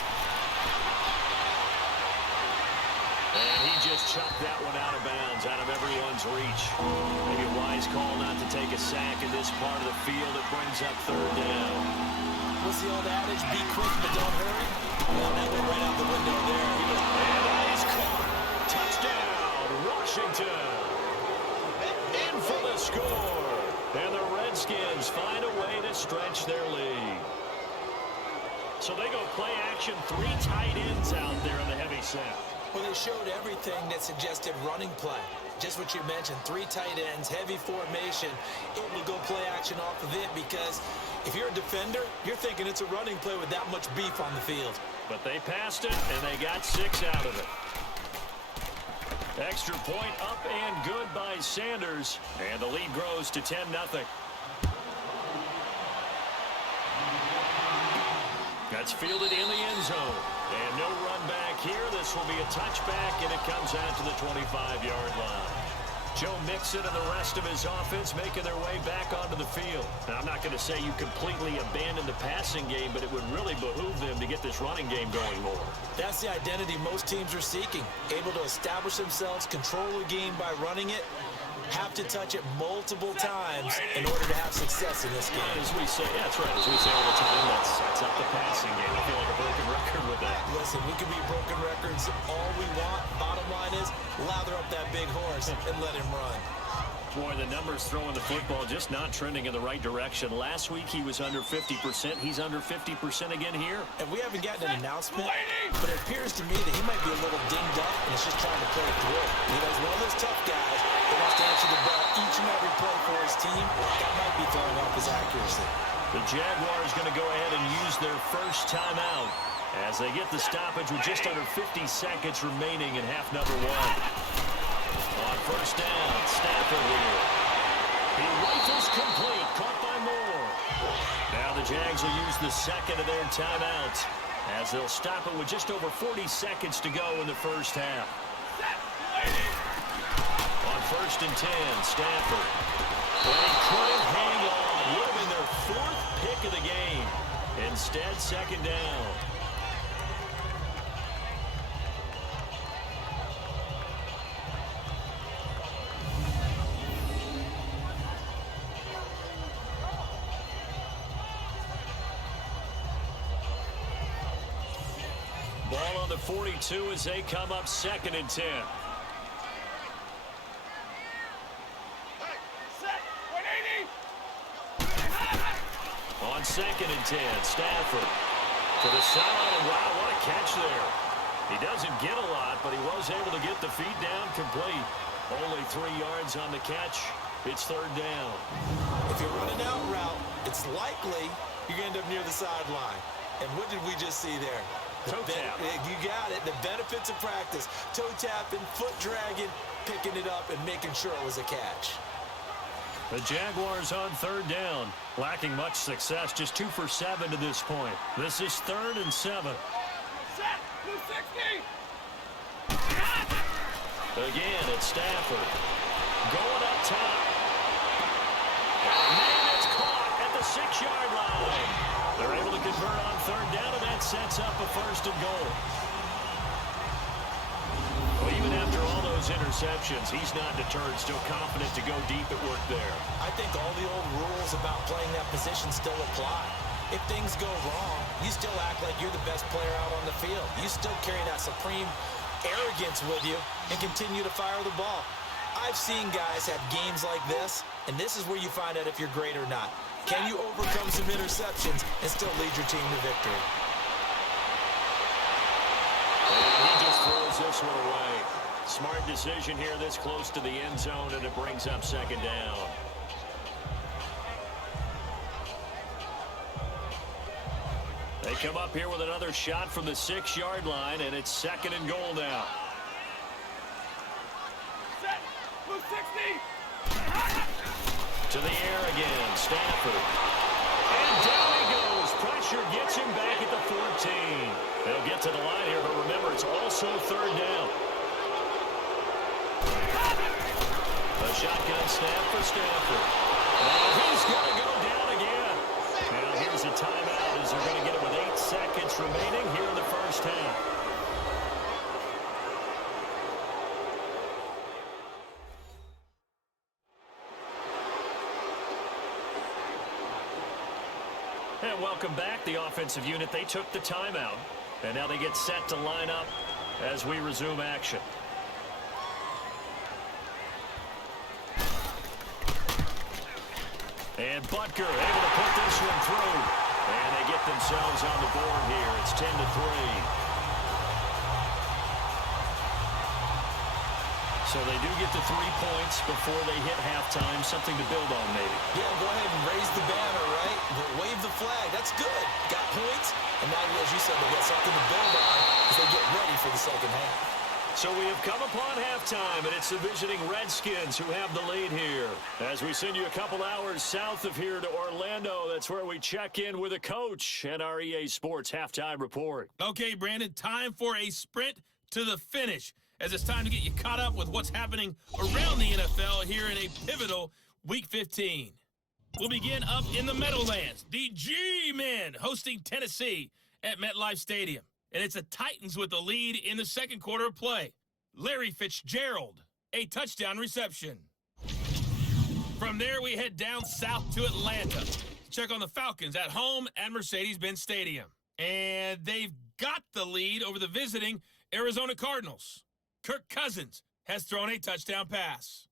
And he just chucked that one out of bounds, out of everyone's reach. Maybe a wise call not to take a sack in this part of the field. It brings up 3rd down. What's the old adage? Be quick, but don't hurry. Well, that went right out the window there. And he's caught. Touchdown, Washington. In for the score. And the Redskins find a way to stretch their lead. So they go play action, 3 tight ends out there in the heavy set. Well, they showed everything that suggested running play. Just what you mentioned, 3 tight ends, heavy formation, able to go play action off of it because if you're a defender, you're thinking it's a running play with that much beef on the field. But they passed it, and they got 6 out of it. Extra point up and good by Sanders, and the lead grows to 10-0. That's fielded in the end zone. And no run back here. The this will be a touchback, and it comes out to the 25-yard line. Joe Mixon and the rest of his offense making their way back onto the field. Now, I'm not going to say you completely abandon the passing game, but it would really behoove them to get this running game going more. That's the identity most teams are seeking. Able to establish themselves, control the game by running it, have to touch it multiple times in order to have success in this game. As we say, yeah, that's right. As we say all the time, that sets up the passing game. I feel like a broken record with that. Listen, we can be broken records all we want. Bottom line is, lather up that big horse and let him run. Boy, the numbers throwing the football just not trending in the right direction. Last week, he was under 50%. He's under 50% again here. And we haven't gotten an announcement, but it appears to me that he might be a little dinged up and is just trying to play through. You know, he's one of those tough guys that wants to answer the bell each and every play for his team. That might be throwing off his accuracy. The Jaguars going to go ahead and use their first timeout as they get the stoppage with just under 50 seconds remaining in half number one. On first down, Stafford here. He rifles complete, caught by Moore. Now the Jags will use the second of their timeouts as they'll stop it with just over 40 seconds to go in the first half. On first and 10, Stafford. But he couldn't hang on. Would have been their fourth pick of the game. Instead, second down. Ball on the 42 as they come up second and 10. On second and 10, Stafford to the sideline. Wow, what a catch there. He doesn't get a lot, but he was able to get the feet down complete. Only 3 yards on the catch. It's third down. If you're running out route, it's likely you're going to end up near the sideline. And what did we just see there? Toe tap. You got it. The benefits of practice. Toe tapping, foot dragging, picking it up, and making sure it was a catch. The Jaguars on third down. Lacking much success. Just 2 for 7 to this point. This is third and 7. Again, it's Stafford. Going up top. And it's caught at the 6-yard line. They're able to convert on third down, and that sets up a first and goal. Well, even after all those interceptions, he's not deterred, still confident to go deep at work there. I think all the old rules about playing that position still apply. If things go wrong, you still act like you're the best player out on the field. You still carry that supreme arrogance with you and continue to fire the ball. I've seen guys have games like this, and this is where you find out if you're great or not. Can you overcome some interceptions and still lead your team to victory? And he just throws this one away. Smart decision here this close to the end zone, and it brings up second down. They come up here with another shot from the 6-yard line, and it's second and goal now. To the air again, Stafford. And down he goes. Pressure gets him back at the 14. They'll get to the line here, but remember, it's also third down. A shotgun snap for Stafford. And he's going to go down again. Now here's a timeout as they're going to get it with 8 seconds remaining here in the first half. And welcome back. The offensive unit, they took the timeout. And now they get set to line up as we resume action. And Butker able to put this one through. And they get themselves on the board here. It's 10-3. So they do get the 3 points before they hit halftime. Something to build on, maybe. Yeah, go ahead and raise the banner, right? Wave the flag. That's good. Got points. And now, as you said, they've got something to build on as they get ready for the second half. So we have come upon halftime, and it's the visiting Redskins who have the lead here. As we send you a couple hours south of here to Orlando, that's where we check in with a coach and our EA Sports halftime report. Okay, Brandon, time for a sprint to the finish, as it's time to get you caught up with what's happening around the NFL here in a pivotal Week 15. We'll begin up in the Meadowlands. The G-Men hosting Tennessee at MetLife Stadium. And it's the Titans with the lead in the second quarter of play. Larry Fitzgerald, a touchdown reception. From there, we head down south to Atlanta. Check on the Falcons at home at Mercedes-Benz Stadium. And they've got the lead over the visiting Arizona Cardinals. Kirk Cousins has thrown a touchdown pass.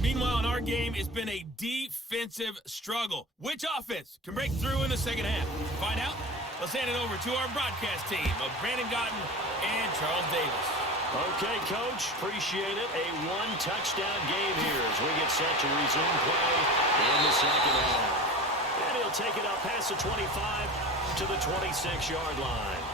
Meanwhile, in our game, it's been a defensive struggle. Which offense can break through in the second half? Find out? Let's hand it over to our broadcast team of Brandon Gotten and Charles Davis. Okay, Coach, appreciate it. A one-touchdown game here as we get set to resume play in the second half. And he'll take it up past the 25 to the 26-yard line.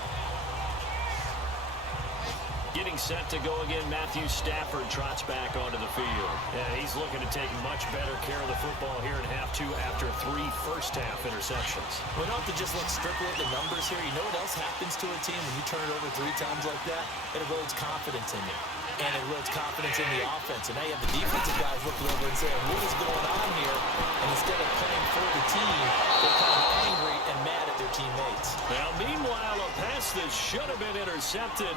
Getting set to go again, Matthew Stafford trots back onto the field. Yeah, he's looking to take much better care of the football here in half two after 3 first-half interceptions. We don't have to just look strictly at the numbers here. You know what else happens to a team when you turn it over 3 times like that? It erodes confidence in you. And it erodes confidence in the offense. And now you have the defensive guys looking over and saying, what is going on here? And instead of playing for the team, they're kind of angry and mad at their teammates. Now, meanwhile, a pass that should have been intercepted,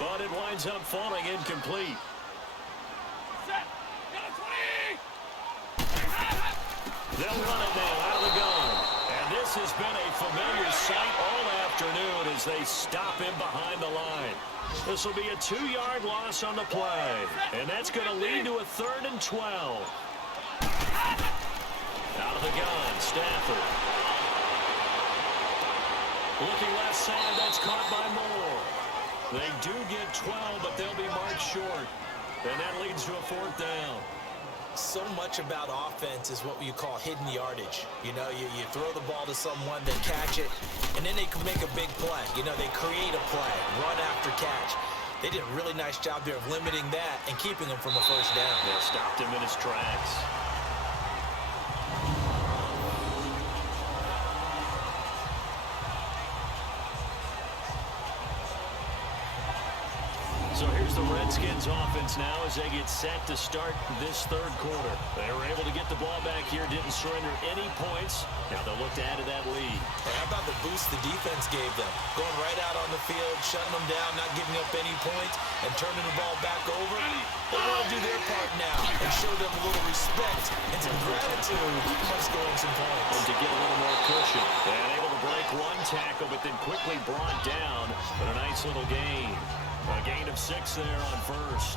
but it winds up falling incomplete. They'll run it now out of the gun. And this has been a familiar sight all afternoon as they stop him behind the line. This will be a 2-yard loss on the play. And that's going to lead to a 3rd and 12. Out of the gun, Stafford. Looking left side, that's caught by Moore. They do get 12, but they'll be marked short. And that leads to a 4th down. So much about offense is what you call hidden yardage. You know, you throw the ball to someone, they catch it, and then they can make a big play. You know, they create a play, run after catch. They did a really nice job there of limiting that and keeping him from a 1st down. They stopped him in his tracks. So here's the Redskins offense now as they get set to start this 3rd quarter. They were able to get the ball back here, didn't surrender any points. Now they'll look to add to that lead. Hey, how about the boost the defense gave them? Going right out on the field, shutting them down, not giving up any points, and turning the ball back over. They want to do their part now and show them a little respect and some gratitude for scoring some points. And to get a little more cushion. And able to break 1 tackle, but then quickly brought down. But a nice little gain. A gain of 6 there on 1st.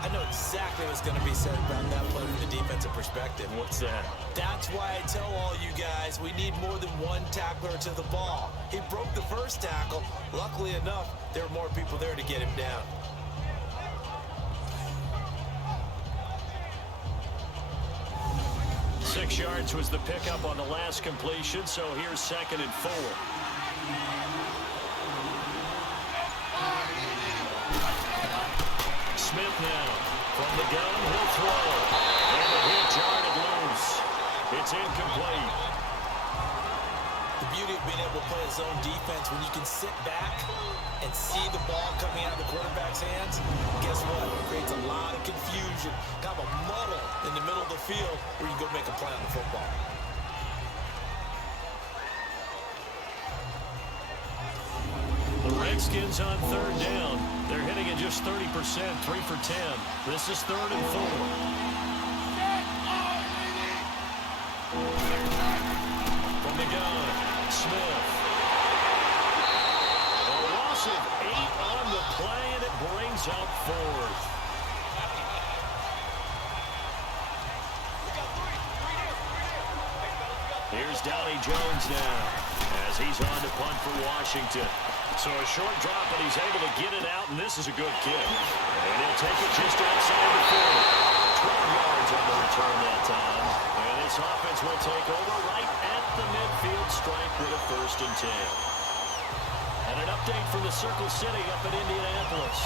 I know exactly what's going to be said about that play from the defensive perspective. What's that? That's why I tell all you guys we need more than 1 tackler to the ball. He broke the 1st tackle. Luckily enough, there were more people there to get him down. Six yards was the pickup on the last completion, so here's 2nd and 4. Smith now from the gun, he'll throw. And the hit jarred loose. It's incomplete. The beauty of being able to play a zone defense, when you can sit back and see the ball coming out of the quarterback's hands, guess what? It creates a lot of confusion, kind of a muddle in the middle of the field where you go make a play on the football. The Redskins on 3rd down. They're hitting at just 30%, 3 for 10. This is 3rd and 4. From the gun, Smith. A loss of 8 on the play, and it brings up 4th. Here's Downey Jones now as he's on to punt for Washington. So a short drop, but he's able to get it out, and this is a good kick. And he'll take it just outside the 40. 12 yards on the return that time. And this offense will take over right at the midfield stripe with a 1st and 10. And an update from the Circle City up in Indianapolis.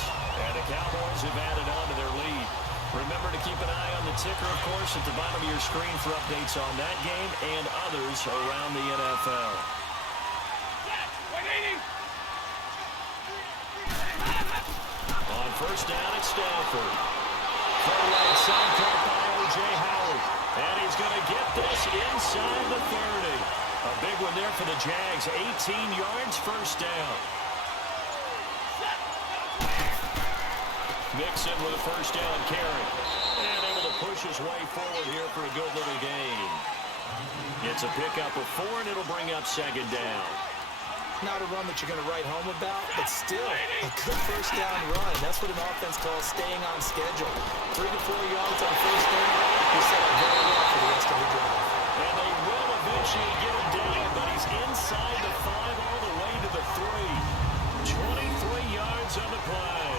And the Cowboys have added on to their lead. Remember to keep an eye on the ticker, of course, at the bottom of your screen for updates on that game and others around the NFL. On first down, it's Stanford. Far right side caught by O.J. Howard. And he's going to get this inside the 30. A big one there for the Jags. 18 yards, first down. Mixon with a first down carry. And able to push his way forward here for a good little gain. Gets a pickup of 4, and it'll bring up second down. Not a run that you're going to write home about, but still a good first down run. That's what an offense calls staying on schedule. 3 to 4 yards on first down. He set up very well for the rest of the drive. And they will eventually get him down, but he's inside the 5 all the way to the 3. 23 yards on the play.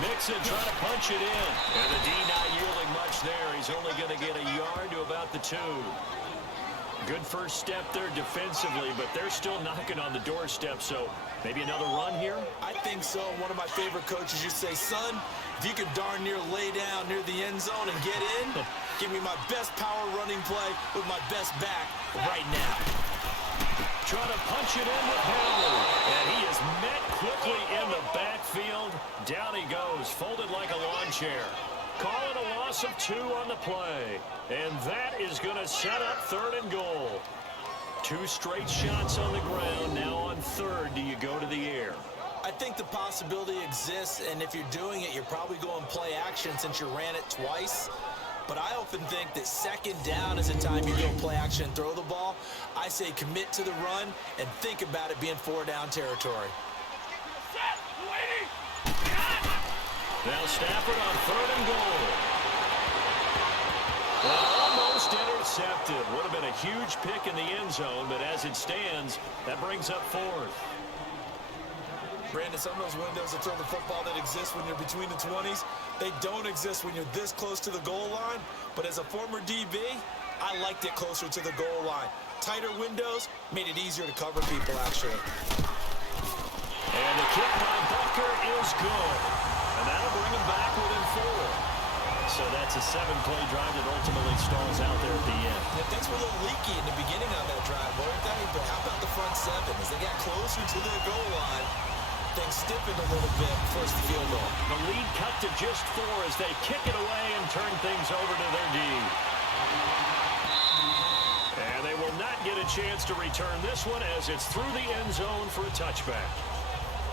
Mixon trying to punch it in. And the D not yielding much there. He's only going to get a yard to about the 2. Good first step there defensively, but they're still knocking on the doorstep, so maybe another run here? I think so. One of my favorite coaches used to say, son, if you can darn near lay down near the end zone and get in, give me my best power running play with my best back right now. Trying to punch it in with Howard. And he is met quickly in the backfield. Down he goes, folded like a lawn chair. Call it a loss of 2 on the play. And that is going to set up 3rd and goal. 2 straight shots on the ground. Now on 3rd, do you go to the air? I think the possibility exists, and if you're doing it, you're probably going play action since you ran it twice. But I often think that second down is a time you go play action and throw the ball. I say commit to the run and think about it being 4-down territory. Now Stafford on 3rd and goal. Well, almost intercepted. Would have been a huge pick in the end zone, but as it stands, that brings up 4th. Brandon, some of those windows that throw the football that exist when you're between the 20s, they don't exist when you're this close to the goal line. But as a former DB, I liked it closer to the goal line. Tighter windows made it easier to cover people, actually. And the kick by Bucker is good. And that'll bring him back within 4. So that's a 7-play drive that ultimately stalls out there at the end. Yeah, things were a little leaky in the beginning on that drive, weren't they? But how about the front 7? As they got closer to the goal line, things stiffened a little bit, forced the field goal. The lead cut to just 4 as they kick it away and turn things over to their D. And they will not get a chance to return this one as it's through the end zone for a touchback.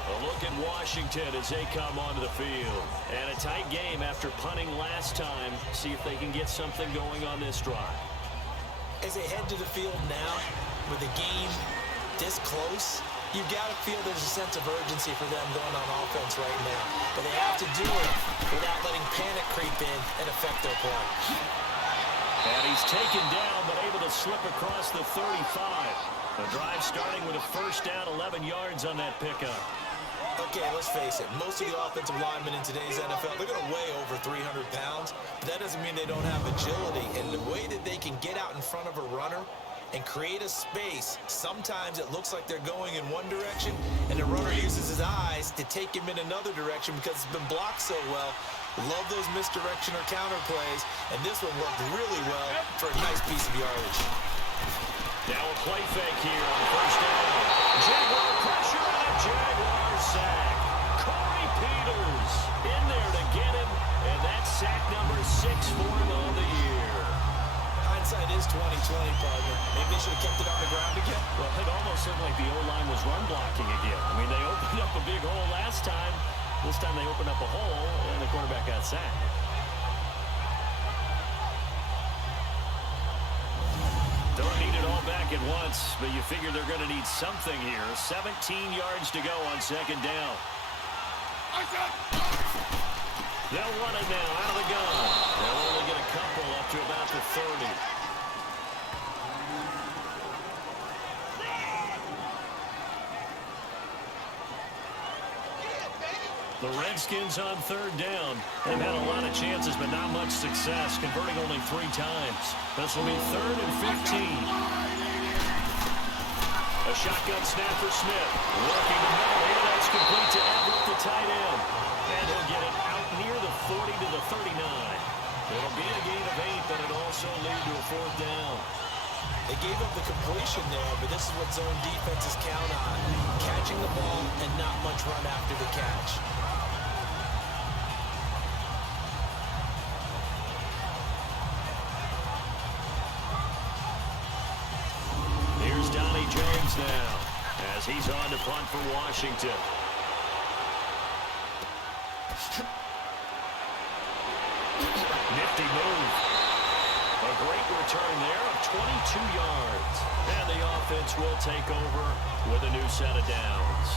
A look at Washington as they come onto the field. And a tight game after punting last time. See if they can get something going on this drive. As they head to the field now, with the game this close, you've got to feel there's a sense of urgency for them going on offense right now. But they have to do it without letting panic creep in and affect their play. And he's taken down, but able to slip across the 35. The drive starting with a first down, 11 yards on that pickup. Okay, let's face it. Most of the offensive linemen in today's NFL, they're going to weigh over 300 pounds. But that doesn't mean they don't have agility. And the way that they can get out in front of a runner and create a space, sometimes it looks like they're going in one direction, and the runner uses his eyes to take him in another direction because it's been blocked so well. Love those misdirection or counter plays, and this one worked really well for a nice piece of yardage. Now a play fake here on first down. Jaguar pressure and a Jaguar sack. Corey Peters in there to get him, and that's sack number 6 for him on the year. Hindsight is 20/20, partner. Maybe they should have kept it on the ground again. Well, it almost looked like the O-line was run blocking again. I mean, they opened up a big hole last time. This time they opened up a hole, and the quarterback got sacked. Don't need it all back at once, but you figure they're going to need something here. 17 yards to go on second down. They'll run it now out of the gun. They'll only get a couple up to about the 30. The Redskins on third down. They've had a lot of chances, but not much success, converting only 3 times. This will be 3rd and 15. A shotgun snap for Smith. Working the middle here. That's complete to Everett, the tight end. And he'll get it out near the 40 to the 39. It'll be a gain of 8, but it'll also lead to a 4th down. They gave up the completion there, but this is what zone defenses count on. Catching the ball and not much run after the catch. Here's Donnie Jones now, as he's on to punt for Washington. Nifty move. A great return there of 22 yards. And the offense will take over with a new set of downs.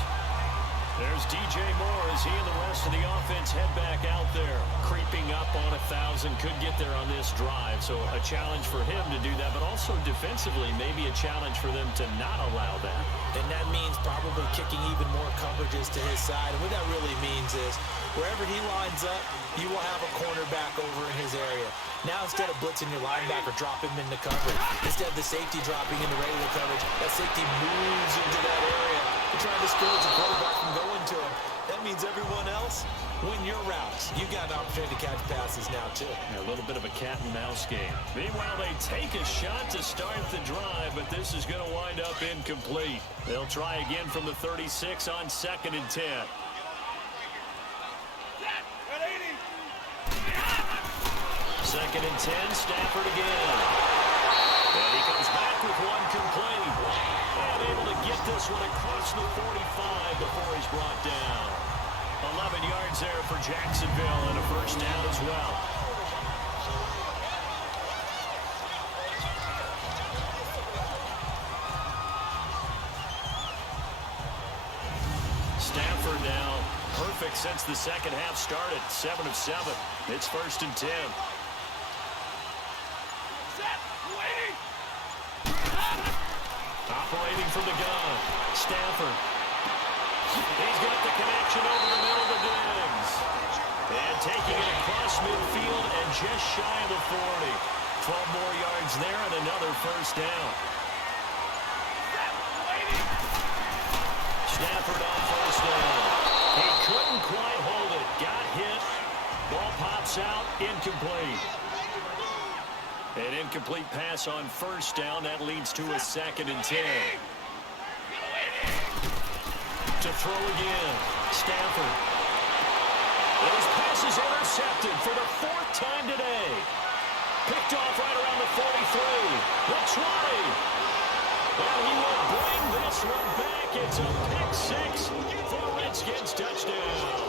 There's DJ Moore as he and the rest of the offense head back out there. Creeping up on 1,000. Could get there on this drive. So a challenge for him to do that. But also defensively, maybe a challenge for them to not allow that. And that means probably kicking even more coverages to his side. And what that really means is wherever he lines up, you will have a cornerback over in his area. Now, instead of blitzing your linebacker, drop him into coverage. Instead of the safety dropping into regular coverage, that safety moves into that area to try to discourage the quarterback from going to him. That means everyone else, win your routes. You got an opportunity to catch passes now, too. A little bit of a cat and mouse game. Meanwhile, they take a shot to start the drive, but this is going to wind up incomplete. They'll try again from the 36 on 2nd and 10. Second and 10, Stafford again. And he comes back with one complete. And able to get this one across the 45 before he's brought down. 11 yards there for Jacksonville and a 1st down as well. Stafford now perfect since the second half started. 7 of 7. It's 1st and 10. Operating from the gun, Stafford. He's got the connection over the middle to Diggs. And taking it across midfield and just shy of the 40. 12 more yards there and another 1st down. Stafford on 1st down. He couldn't quite hold it. Got hit. Ball pops out. Incomplete. An incomplete pass on 1st down. That leads to a 2nd and 10. To throw again. Stafford. His pass is intercepted for the 4th time today. Picked off right around the 43. The 20. And he will bring this one back. It's a pick 6 for the Redskins. Touchdown.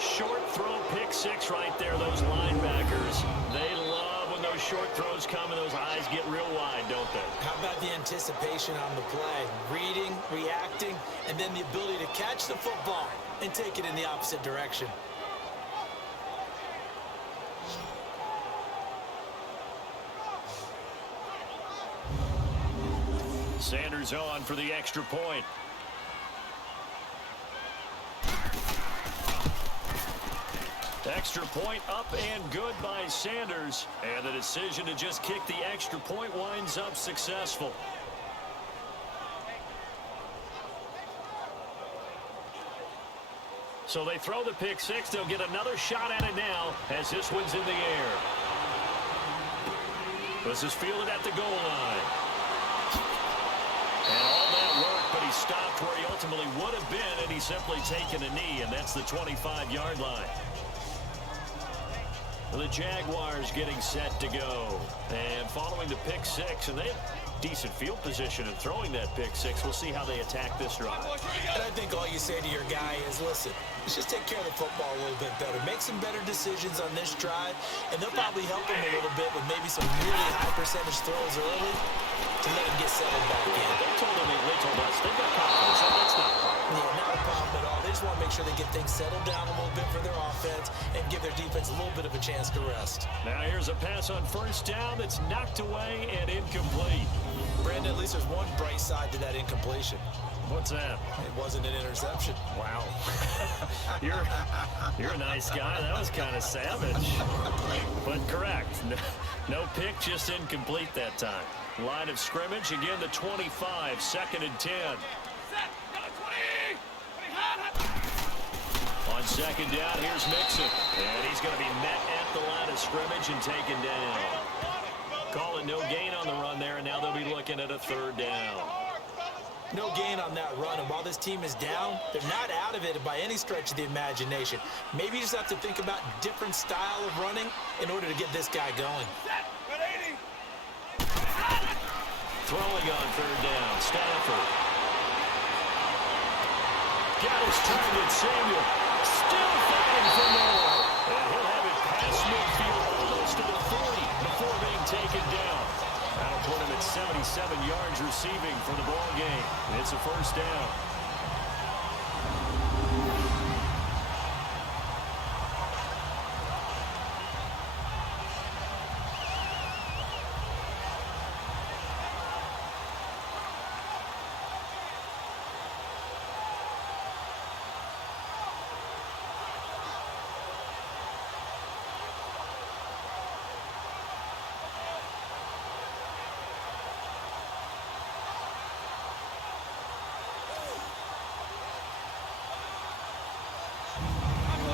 Short throw, pick 6 right there. Those linebackers, they love when those short throws come and those eyes get real wide, don't they? How about the anticipation on the play? Reading, reacting, and then the ability to catch the football and take it in the opposite direction. Sanders on for the extra point. Extra point up and good by Sanders. And the decision to just kick the extra point winds up successful. So they throw the pick 6. They'll get another shot at it now as this one's in the air. This is fielded at the goal line. And all that work, but he stopped where he ultimately would have been, and he's simply taken a knee, and that's the 25-yard line. The Jaguars getting set to go. And following the pick 6, and they have decent field position in throwing that pick 6. We'll see how they attack this drive. And I think all you say to your guy is, listen, let's just take care of the football a little bit better. Make some better decisions on this drive, and they'll probably help him a little bit with maybe some really high percentage throws early to let him get settled back in. They told us they've got confidence, so that's not a problem. Yeah, not a problem at all. They just want to make sure they get things settled down a little bit for their offense and give their defense a little bit of a chance to rest. Now here's a pass on 1st down that's knocked away and incomplete. Brandon, at least there's one bright side to that incompletion. What's that? It wasn't an interception. Wow. You're a nice guy. That was kind of savage. But correct. No pick, just incomplete that time. Line of scrimmage, again the 25, 2nd and 10. On 2nd down, here's Mixon. And he's going to be met at the line of scrimmage and taken down. Call it no gain on the run there, and now they'll be looking at a 3rd down. No gain on that run, and while this team is down, they're not out of it by any stretch of the imagination. Maybe you just have to think about different style of running in order to get this guy going. Throwing on 3rd down, Stafford. Got his target, Samuel. Still fighting for more. And he'll have it past midfield almost to the 40 before being taken down. That'll put him at 77 yards receiving for the ball game. It's a 1st down.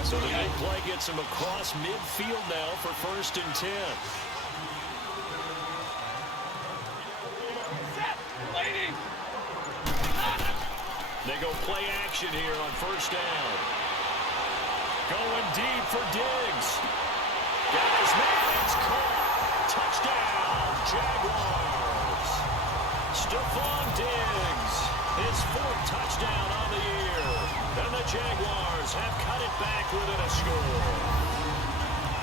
So the big play gets him across midfield now for 1st and 10. They go play action here on 1st down. Going deep for Diggs. Got his man. It's caught. Touchdown, Jaguars. Stephon Diggs. His 4th touchdown on the year. And the Jaguars have cut it back within a score.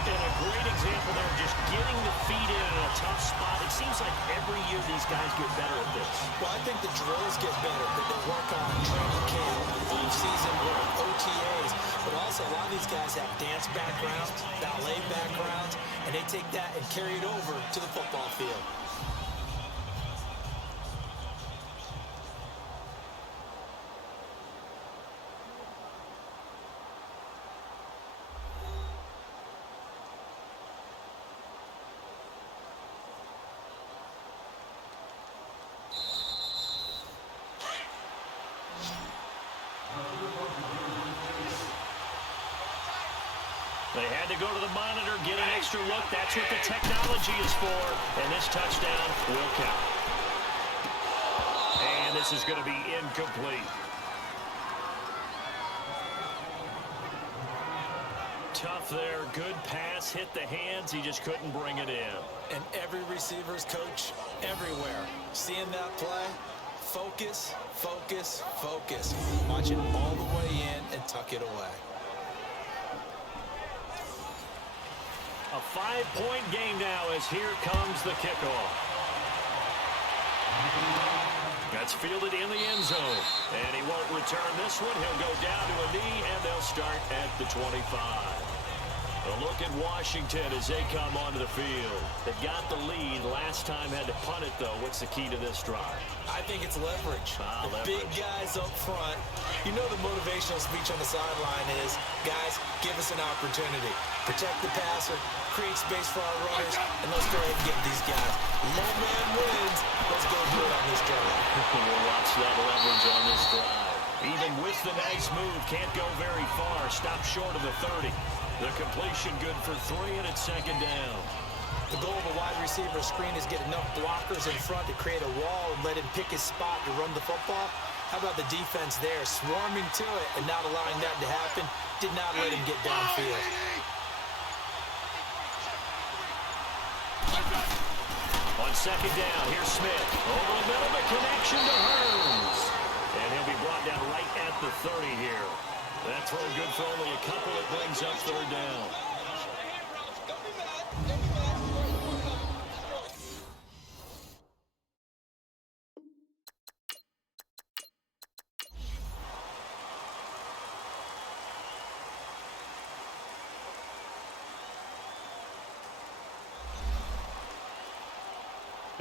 And a great example there, just getting the feet in a tough spot. It seems like every year these guys get better at this. Well, I think the drills get better, that they work on training camp, off-season work, OTAs, but also a lot of these guys have dance backgrounds, ballet backgrounds, and they take that and carry it over to the football field. They had to go to the monitor, get an extra look. That's what the technology is for. And this touchdown will count. And this is going to be incomplete. Tough there. Good pass. Hit the hands. He just couldn't bring it in. And every receiver's coach everywhere. Seeing that play, focus, focus, focus. Watch it all the way in and tuck it away. A 5-point game now as here comes the kickoff. That's fielded in the end zone. And he won't return this one. He'll go down to a knee, and they'll start at the 25. A look at Washington as they come onto the field. They got the lead. Last time had to punt it, though. What's the key to this drive? I think it's leverage. The leverage. Big guys up front. You know the motivational speech on the sideline is, guys, give us an opportunity. Protect the passer, create space for our runners, and let's go ahead and get these guys. Low man wins. Let's go do it on this drive. We'll watch that leverage on this drive. Even with the nice move, can't go very far. Stop short of the 30. The completion good for 3, and it's 2nd down. The goal of a wide receiver screen is get enough blockers in front to create a wall and let him pick his spot to run the football. How about the defense there, swarming to it and not allowing that to happen? Did not let him get downfield. On 2nd down, here's Smith. Over the middle, the connection to Hearns. And he'll be brought down right at the 30 here. That throw good for only a couple. It brings up 3rd down.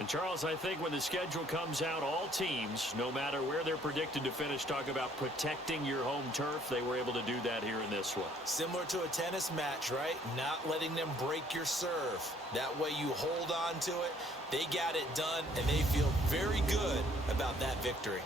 And, Charles, I think when the schedule comes out, all teams, no matter where they're predicted to finish, talk about protecting your home turf. They were able to do that here in this one. Similar to a tennis match, right? Not letting them break your serve. That way you hold on to it. They got it done, and they feel very good about that victory.